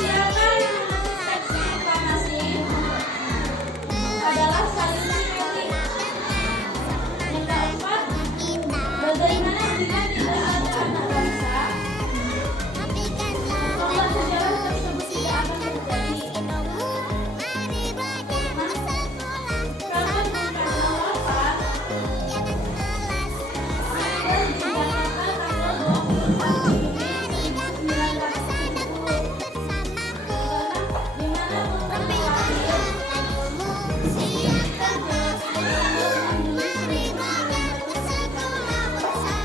siapa yang menulis teks proklamasi? Adalah Salimani Meli. Yang keempat, bagaimana jika tidak ada anak bangsa? Semoga sejarah tersebut tidak akan terjadi. Kalau bukan wafat, di Jakarta tanggal 24 Juni 1970. Di mana Bung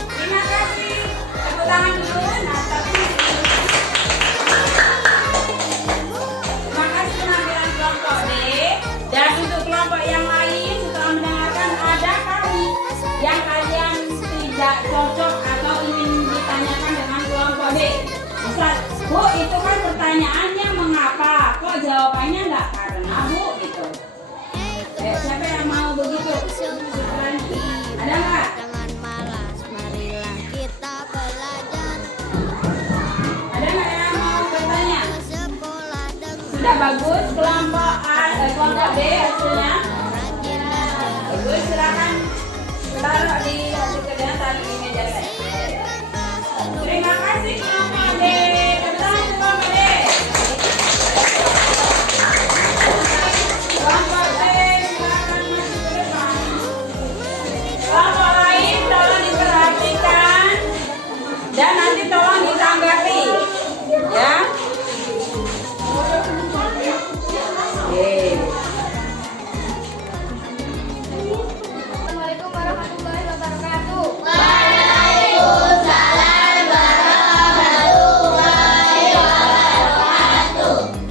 Terima kasih. Tepuk tangan dulu. Nah, tapi terima kasih penampilan kelompok D. Dan untuk kelompok yang lain, setelah mendengarkan ada kali yang kalian tidak cocok atau ingin ditanyakan dengan kelompok D. Misal, Bu, itu kan pertanyaannya mengapa? Kok jawabannya enggak karena, Bu? Gitu. Siapa yang mau begitu? Ada nggak? Jangan malas, marilah kita belajar. Ada nggak yang mau bertanya? Sekolah dengan Sudah bagus kelompok A, kelompok B hasilnya. rajin dan Bagus, silakan taruh di hasil kerjanya, taruh di meja saya. Terima kasih kelompok D. Tepuk tangan untuk kelompok D. Kelompok D, silakan maju ke depan. Kelompok lain tolong diperhatikan dan nanti tolong ditanggapi, ya. Assalamualaikum warahmatullahi wabarakatuh.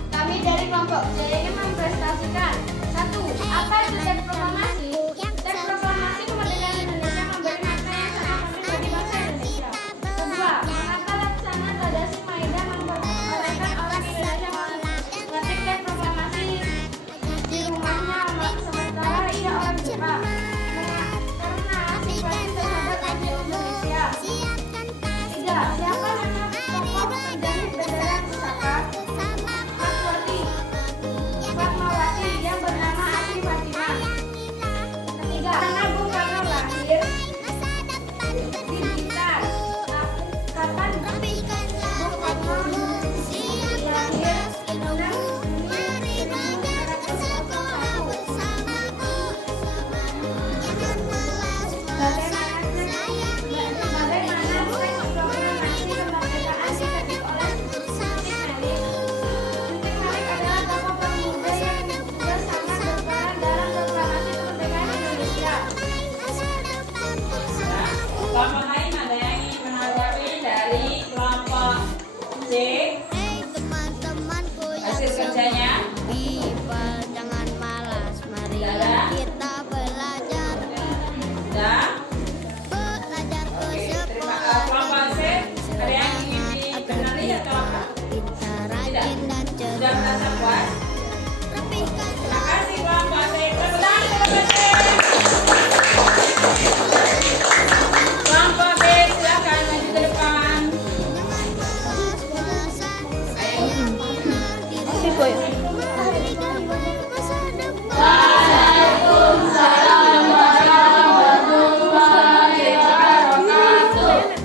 Kami dari kelompok C ingin mempresentasikan 1. Apa itu teks proklamasi? Teks proklamasi kemerdekaan Indonesia memberi makna yang sangat penting bagi bangsa Indonesia. 2. Mengapa Laksana Tadasi Maida memperoleh C. Hei teman-temanku yang Hasil kerjanya. people, jangan malas, marilah kita belajar. Sudah. Belajar ke Oke, terima sekolah. kelompok C. Ada yang ingin dikenali atau apa? Pintar, rajin dan Sudah cerdas. merasa puas? Rapihkan Terima kasih kelompok C. Tepuk tangan kelompok C. Kelompok B, silakan maju ke depan.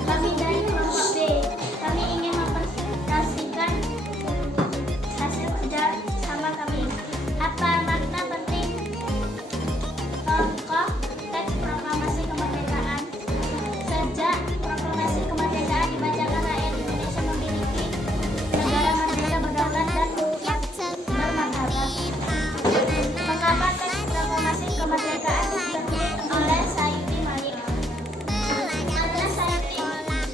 Kami dari kelompok B, kami ingin mempresentasikan hasil kerja sama kami. Apa makna penting tokoh teks proklamasi kemerdekaan? Sejak proklamasi kemerdekaan dibacakan, rakyat Indonesia memiliki negara merdeka, berdaulat dan bermartabat. Mengapa teks proklamasi kemerdekaan ditulis oleh Sayuti Malik? Karena Sayuti Malik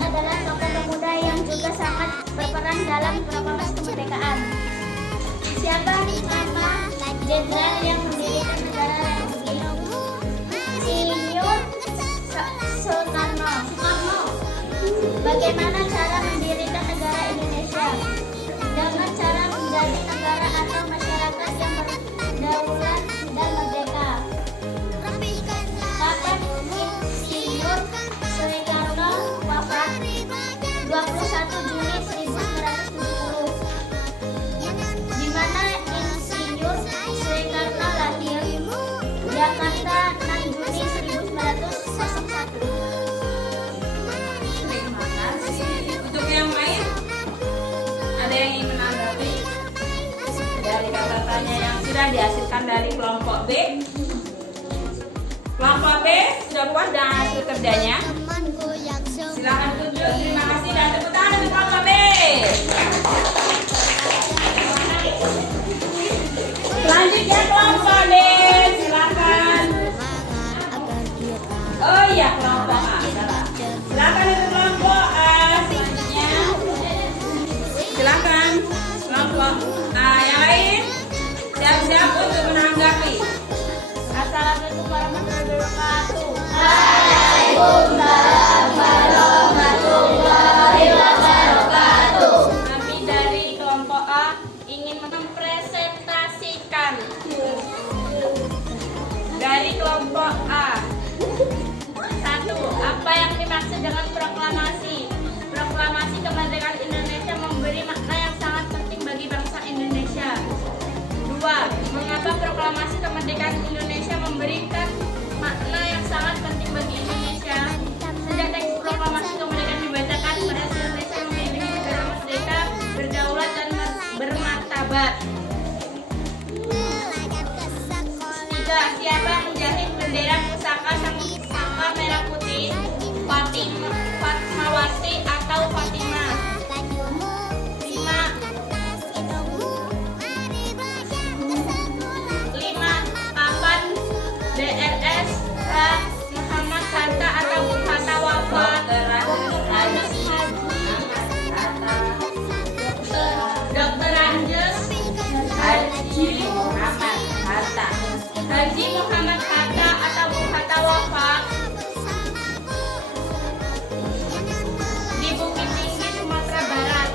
adalah tokoh pemuda yang juga sangat berperan dalam proklamasi kemerdekaan. Siapa nama jenderal yang mendirikan negara Republik? Insinyur Soekarno. Bagaimana cara mendirikan negara Indonesia? Dengan cara menjadi negara atau masyarakat yang berdaulat dan merdeka. Kapan Insinyur Soekarno wafat? 21 Juni 1970. Di mana Insinyur Soekarno lahir? Jakarta 6 Juni 1901. Terima kasih. Untuk yang lain, ada yang ingin menanggapi dari kata-katanya yang sudah dihasilkan dari kelompok B? Kelompok B sudah puas dengan hasil kerjanya? Temanku yang Silakan tunjuk. Terima kasih dan tepuk tangan untuk kelompok B. Selanjutnya kelompok D. Silakan. semangat agar kita Oh iya, kelompok A. Salah. Silakan untuk kelompok A. Selanjutnya. Silakan kelompok A yang lain. Siap-siap untuk menanggapi. Assalamualaikum warahmatullahi wabarakatuh. Kami dari kelompok A ingin mempresentasikan dari kelompok A. 1. Apa yang dimaksud dengan proklamasi? Proklamasi kemerdekaan Indonesia memberi makna yang sangat penting bagi bangsa Indonesia. 2. Mengapa proklamasi kemerdekaan Indonesia memberikan makna yang sangat penting bagi Indonesia? Sejak teks proklamasi kemerdekaan dibacakan, rakyat Indonesia memiliki negara merdeka, berdaulat dan bermartabat. 3. Siapa menjahit bendera pusaka saka merah putih? Fatmawati atau Fatimah? 5. Kapan DRS Muhammad Hatta atau Bung Hatta wafat? Dr. Anjus Haji Muhammad Hatta. Haji Muhammad Hatta atau Bung Hatta wafat di Bukit Tinggi, Sumatera Barat.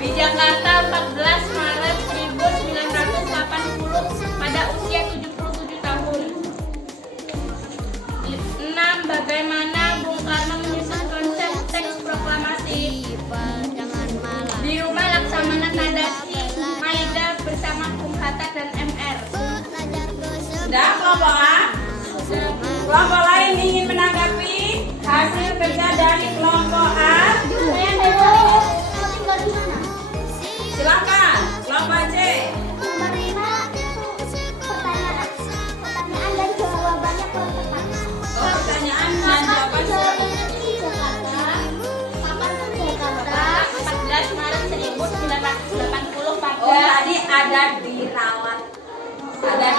Di Jakarta 14 Maret 1980 pada usia 77 tahun. 6. Bagaimana Bung Karno menyusun konsep teks proklamasi? Di rumah Laksamana Tadasi Maida bersama Bung Hatta dan MR. Sudah kelompok A? Kelompok lain ingin menanggapi hasil kerja dari kelompok A? Silakan. Kelompok C. Menerima pertanyaan dan jawabannya kurang tepat. Oh, pertanyaan dan jawaban Di Jakarta, kapan Jakarta? 14 Maret 1980 pada. Oh, tadi ada dirawat. Ada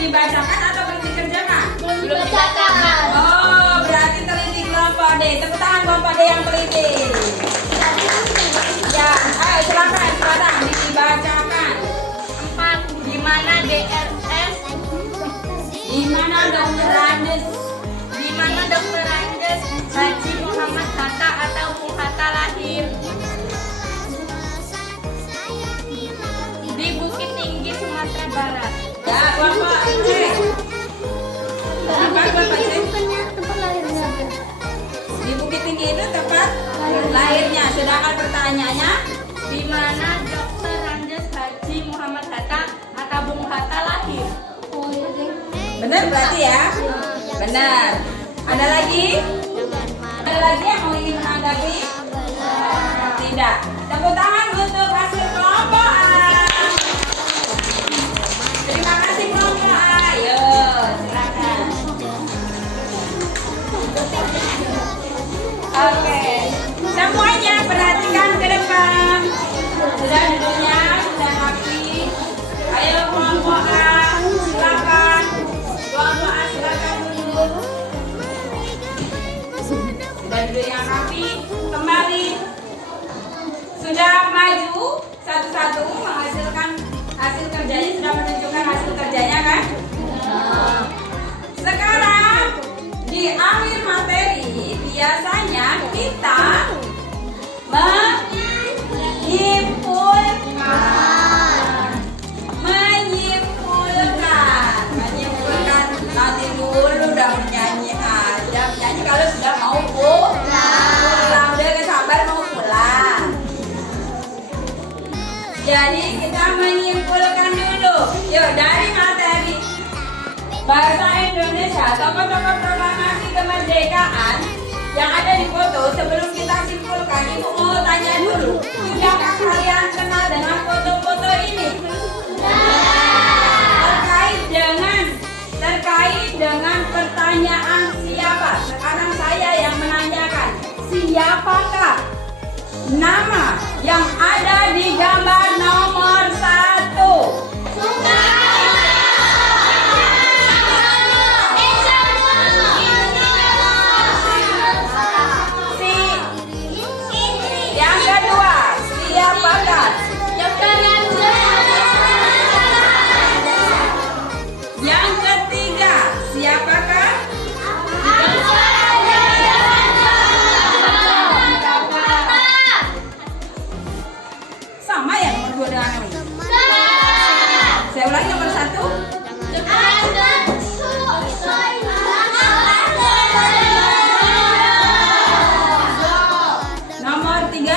dibacakan atau belum dikerjakan? Belum dibacakan. Oh, berarti teliti kelompok D. Tepuk tangan kelompok D yang teliti. Ya, ayo silakan dibacakan. 4. Di mana DRS? Di mana Dr. Andes? Di mana Dr. Andes Haji Muhammad Hatta atau Bung Hatta lahir? Di Bukit Tinggi, Sumatera Barat. Ya, kelompok C. Apa kelompok C? Tempat lahirnya. Di Bukit Tinggi itu tempat lahirnya. Sedangkan pertanyaannya, Di mana Dr. Andes Haji Muhammad Hatta atau Bung Hatta lahir? benar berarti ya? Benar. Ada lagi? Ada lagi yang mau ingin menanggapi? Tidak. Tepuk tangan untuk hasil kelompok A. Terima kasih kelompok A. Ayo, silakan. Oke. Semuanya perhatikan ke depan. Sudah duduknya, sudah rapi. Ayo kelompok A, silakan. Kelompok A silakan duduk. Sudah duduk yang rapi. Kembali. Sudah maju satu-satu menghasilkan hasil kerjanya, sudah menunjukkan hasil kerjanya kan? Sekarang di akhir materi biasanya kita menyimpulkan nanti dulu udah menyanyi aja menyanyi kalau sudah mau pulang udah sabar mau pulang. Jadi kita menyimpulkan dulu. Yuk dari materi bahasa Indonesia tokoh-tokoh proklamasi kemerdekaan yang ada di foto. Sebelum kita simpulkan, ibu mau tanya dulu, sudahkah kalian kenal dengan foto-foto ini? Terkait dengan pertanyaan siapa? Sekarang saya yang menanyakan, siapakah nama yang ada di gambar nomor 1? Yang kedua, siapakah? Yang ketiga, siapakah? Sama ya nomor 2 dengan ini. Saya ulangi nomor 1. Nomor 3.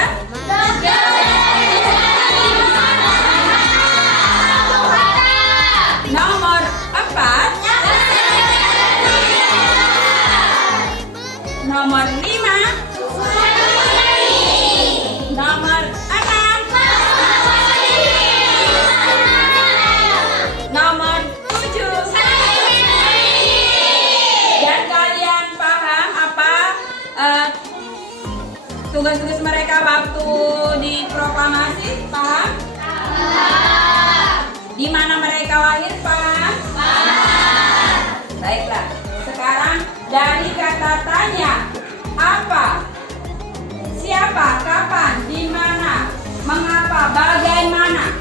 Nomor 4. Nomor 5. Nomor 6. Nomor 7. Dan kalian paham apa tugas-tugas mereka waktu di proklamasi? Paham? Di mana mereka lahir? Paham? Baiklah. Sekarang dari kata tanya, apa, siapa, kapan, di mana, mengapa, bagaimana.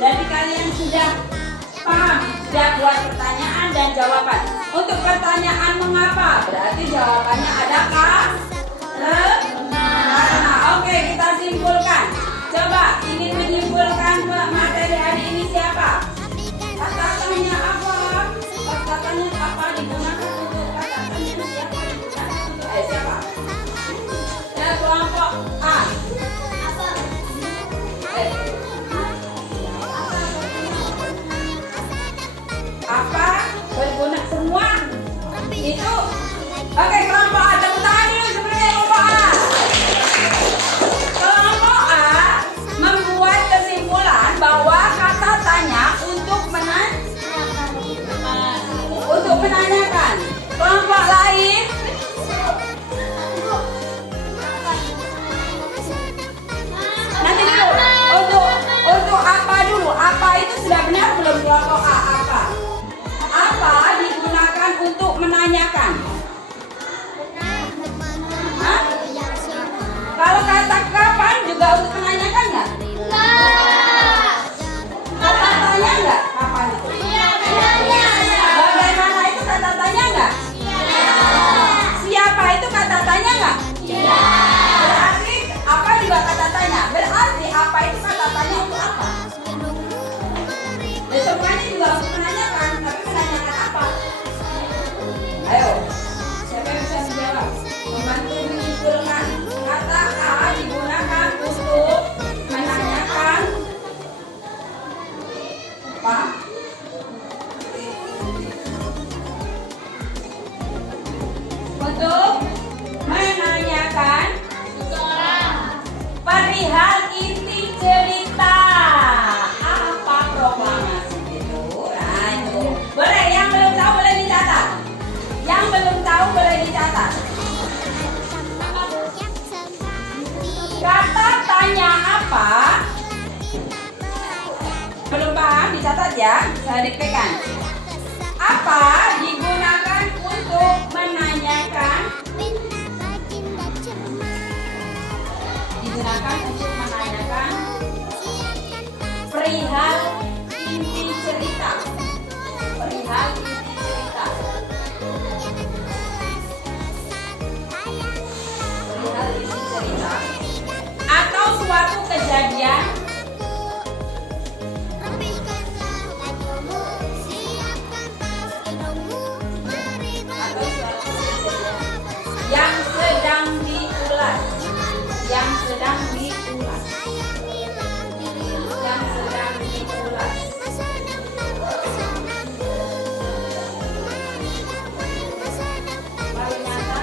Berarti kalian sudah paham, sudah buat pertanyaan dan jawaban. Untuk pertanyaan mengapa, berarti jawabannya ada karena. Oke, kita simpulkan. Coba ingin menyimpulkan materi hari ini siapa? Kata-katanya apa? Kata-katanya apa digunakan untuk kata-katanya siapa digunakan untuk siapa? Ya, kelompok A. Apa berguna semua? Itu. Oke, kelompok A. Tepuk tangan dulu sebenarnya kelompok A. Kelompok A membuat kesimpulan bahwa kata tanya untuk menanyakan. Kelompok lain nanti dulu untuk apa dulu? Apa itu sudah benar belum kelompok A? Apa? juga untuk menanyakan nggak? Kata tanya nggak? Kapan itu? Bagaimana itu kata tanya nggak? Siapa itu kata tanya nggak? Berarti apa juga kata tanya? Berarti apa itu kata tanya untuk apa? Dan semuanya juga untuk menanyakan, tapi menanyakan apa? Ayo, siapa yang bisa menjawab? Membantu menyimpulkan. Kata A digunakan untuk menanyakan apa? Untuk menanyakan perihal inti cerita. Apa proklamasi itu? Nah itu. Boleh, yang belum tahu boleh dicatat. Yang belum tahu boleh dicatat. Kata tanya apa? Belum paham? Dicatat ya. Saya diktekan. Apa digunakan untuk menanyakan? Digunakan untuk menanyakan perihal inti cerita. Perihal inti cerita. Perihal inti cerita. Atau suatu kejadian atau suatu kejadian yang sedang diulas. Yang sedang diulas. Yang sedang diulas. Paling nyata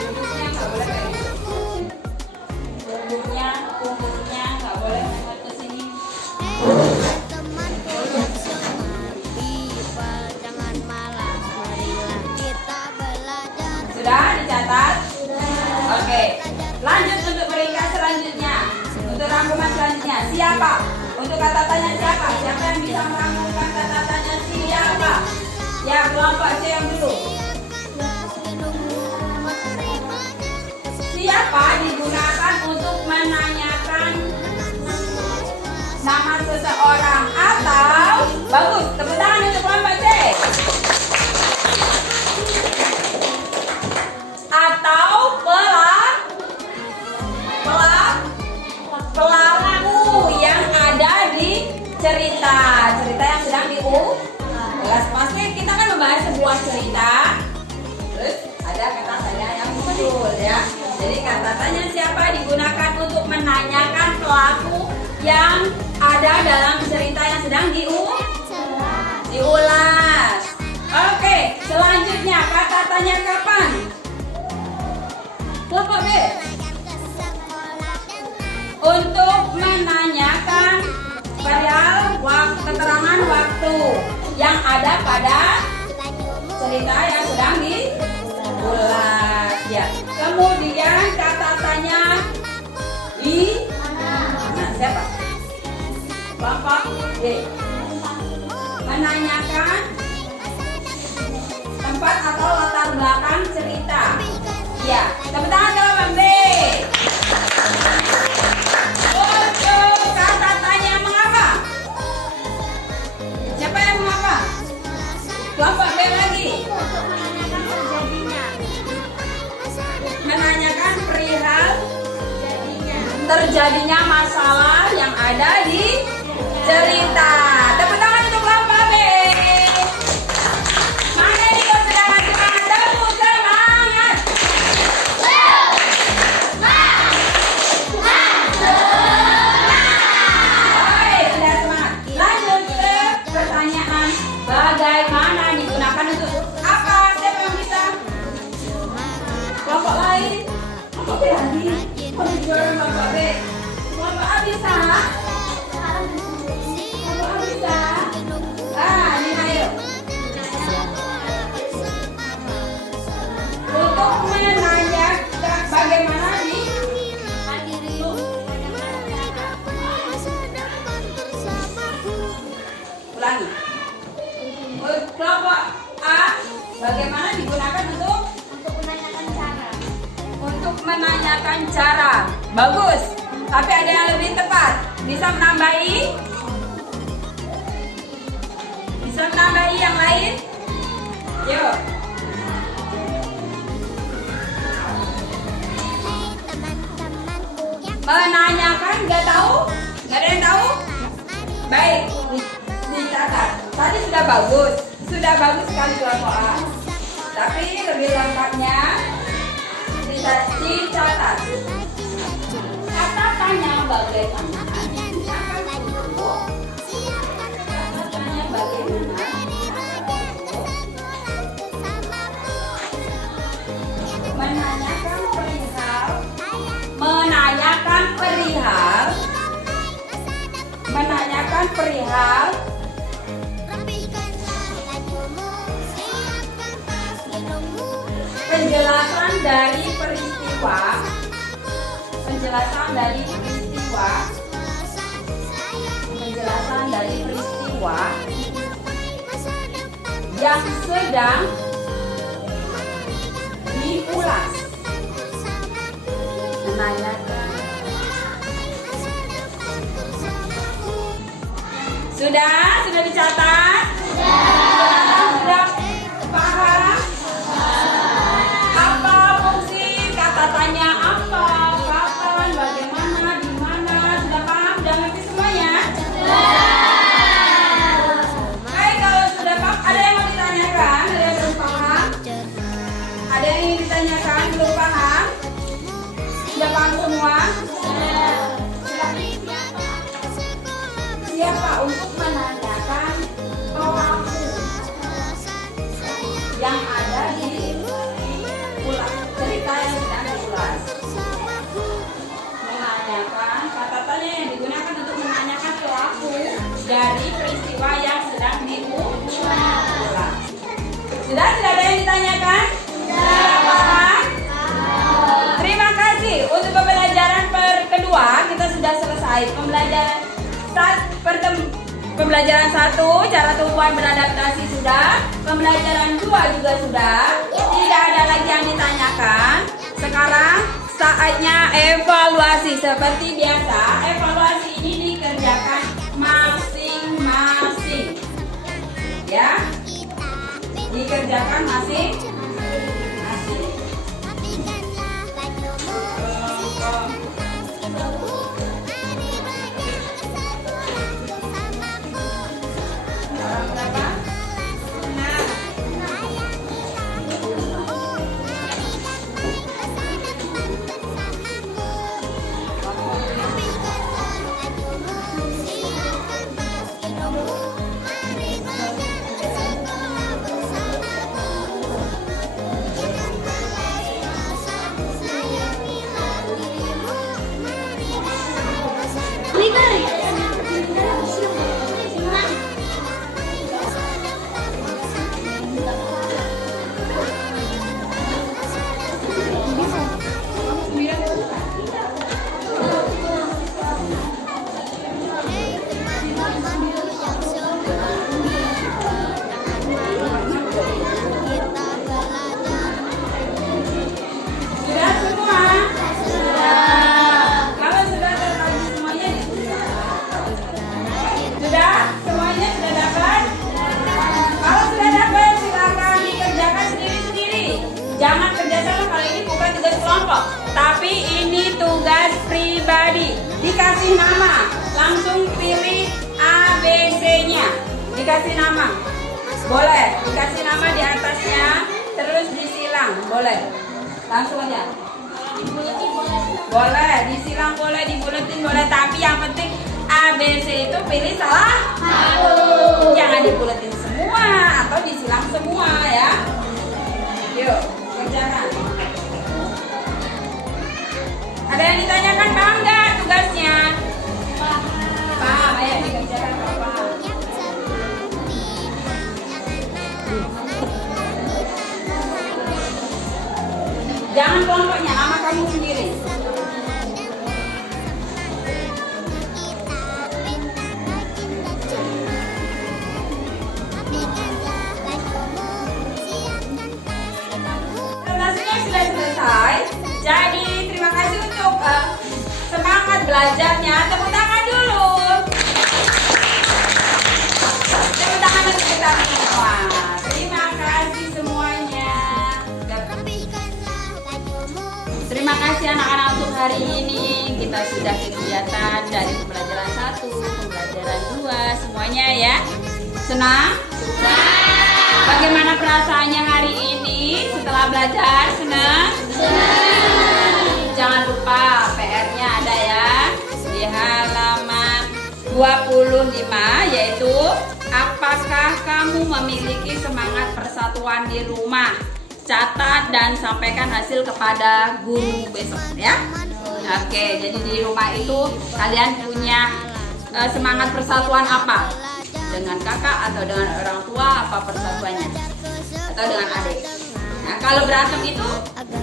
duduknya nggak boleh kayak gitu. Punggungnya nggak boleh menghadap ke sini. Sudah dicatat? Oke. Lanjut untuk peringkat selanjutnya. Untuk rangkuman selanjutnya. Siapa? Untuk kata tanya siapa? Siapa yang bisa merangkumkan kata tanya siapa? Ya, kelompok C yang dulu. Siapa digunakan untuk menanyakan nama seseorang atau bagus, tepuk tangan untuk kelompok C. Atau pelaku yang ada di cerita yang sedang diulas. Pasti kita kan membahas sebuah cerita, terus ada kata tanya yang muncul ya. Jadi kata tanya siapa digunakan untuk menanyakan pelaku yang ada dalam cerita yang sedang diulas. Oke, selanjutnya kata tanya kapan? Kelompok B. Untuk menanyakan perihal keterangan waktu yang ada pada cerita yang sedang diulas ya. Kemudian kata tanya di mana? Siapa? Kelompok D. Menanyakan tempat atau latar belakang cerita. Ya, tepuk tangan kelompok B. Untuk kata tanya mengapa? Siapa yang mengapa? Kelompok B lagi. Menanyakan perihal terjadinya masalah yang ada di cerita. Tepuk tangan untuk kelompok B. Mana ini kau sedang semangat? Tepuk semangat. Oke, sudah semangat. Lanjut ke pertanyaan, bagaimana digunakan untuk apa? Siapa yang bisa? Kelompok lain? Kelompok B lagi? Kelompok B. Kelompok A bisa? Kelompok A bisa? Ini ayo. Untuk menanyakan bagaimana ulangi. Kelompok A bagaimana digunakan untuk menanyakan cara. Untuk menanyakan cara. Bagus. Tapi ada yang lebih tepat. Bisa menambahi? Bisa menambahi yang lain? Yuk. Menanyakan, nggak tahu? Nggak ada yang tahu? Baik, dicatat. Tadi sudah bagus sekali kelompok A. Tapi lebih lengkapnya dicatat. Kata tanya bagaimana? Kata tanya bagaimana? Menanyakan perihal penjelasan dari peristiwa yang sedang diulas. Menanyakan. Sudah dicatat? Sudah paham? Apa fungsi kata tanya apa, kapan, bagaimana, di mana? Sudah paham? Sudah ngerti semuanya? Baik, kalau sudah paham, ada yang mau ditanyakan? Ada yang belum paham? Ada yang ingin ditanyakan? Belum paham? Sudah paham semua? Siapa untuk menanyakan pelaku yang ada di ulas, cerita yang sedang diulas? Menanyakan, kata tanya yang digunakan untuk menanyakan pelaku dari peristiwa yang sedang diulas. Sudah ada yang ditanyakan? Sudah paham? Terima kasih. Untuk pembelajaran kedua kita sudah selesai. Pembelajaran 1, cara tumbuhan beradaptasi sudah. Pembelajaran 2 juga sudah. Tidak ada lagi yang ditanyakan. Sekarang saatnya evaluasi. Seperti biasa, evaluasi ini dikerjakan masing-masing. Ya, dikerjakan masing-masing. Jangan kerjasama, kalau ini bukan tugas kelompok, tapi ini tugas pribadi. Dikasih nama, langsung pilih A, B, C-nya. Dikasih nama, boleh. Dikasih nama di atasnya, terus disilang, boleh. Langsung aja. Boleh, disilang boleh, dibuletin boleh, tapi yang penting A, B, C itu pilih salah satu. Jangan dibuletin semua atau disilang semua ya. Yuk. Kerjakan. Ada yang ditanyakan paham nggak tugasnya? Paham, ayo dikerjakan paham. Jangan kelompoknya, nama kamu sendiri. Sudah selesai. Jadi terima kasih belajarnya. Tepuk tangan dulu. Tepuk tangan untuk kita semua. Terima kasih semuanya. Terima kasih anak-anak untuk hari ini. Kita sudah kegiatan dari pembelajaran 1, pembelajaran 2, semuanya ya. Senang? Bagaimana perasaannya hari ini setelah belajar? Senang? Jangan lupa PR-nya ada ya di halaman 25, yaitu apakah kamu memiliki semangat persatuan di rumah? Catat dan sampaikan hasil kepada guru besok ya. Oke, jadi di rumah itu kalian punya semangat persatuan apa? Dengan kakak atau dengan orang tua, apa persatuannya? Atau dengan adik? Nah, kalau berantem itu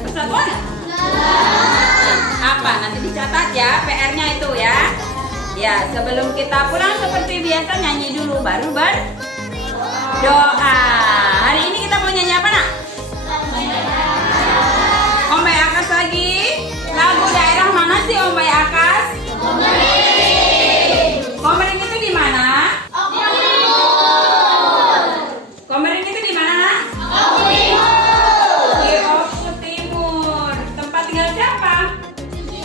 persatuan nggak? Nah, apa? Nanti dicatat ya PR-nya itu ya. Ya, sebelum kita pulang seperti biasa nyanyi dulu baru berdoa. Hari ini kita mau nyanyi apa nak? Om Baik Akas lagi. Lagu daerah mana sih Om Baik Akas? Komering itu di mana? Komering itu di mana nak? Di Oku Timur. Tempat tinggal siapa?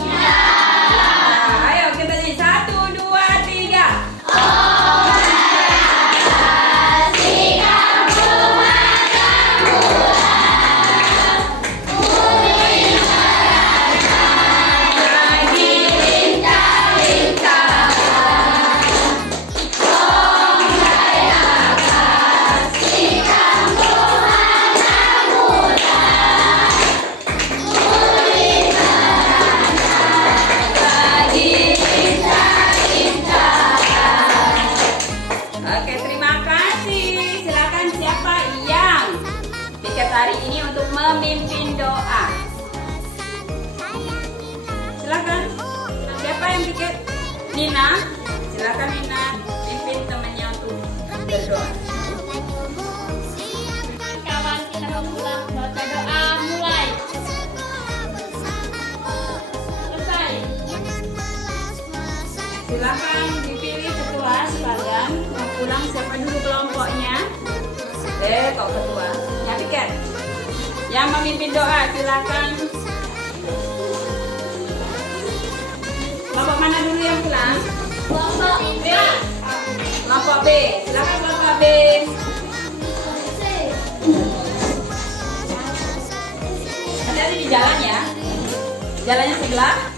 Nah, ayo kita nyanyi 1, 2, 3. Oke, terima kasih. Silakan siapa yang piket hari ini untuk memimpin doa? Silakan. Siapa yang piket? Nina. Silakan Nina, pimpin temannya untuk berdoa. Kawan kita mau pulang, baca doa mulai. Selesai. Silakan dipilih ketua sekalian. Mau pulang siapa dulu kelompoknya? Kok ketua? Ya piket. Yang memimpin doa silakan. Kelompok mana dulu yang pulang? Kelompok B. Kelompok B. Silakan kelompok B. Hati-hati di jalan ya. Jalannya sebelah.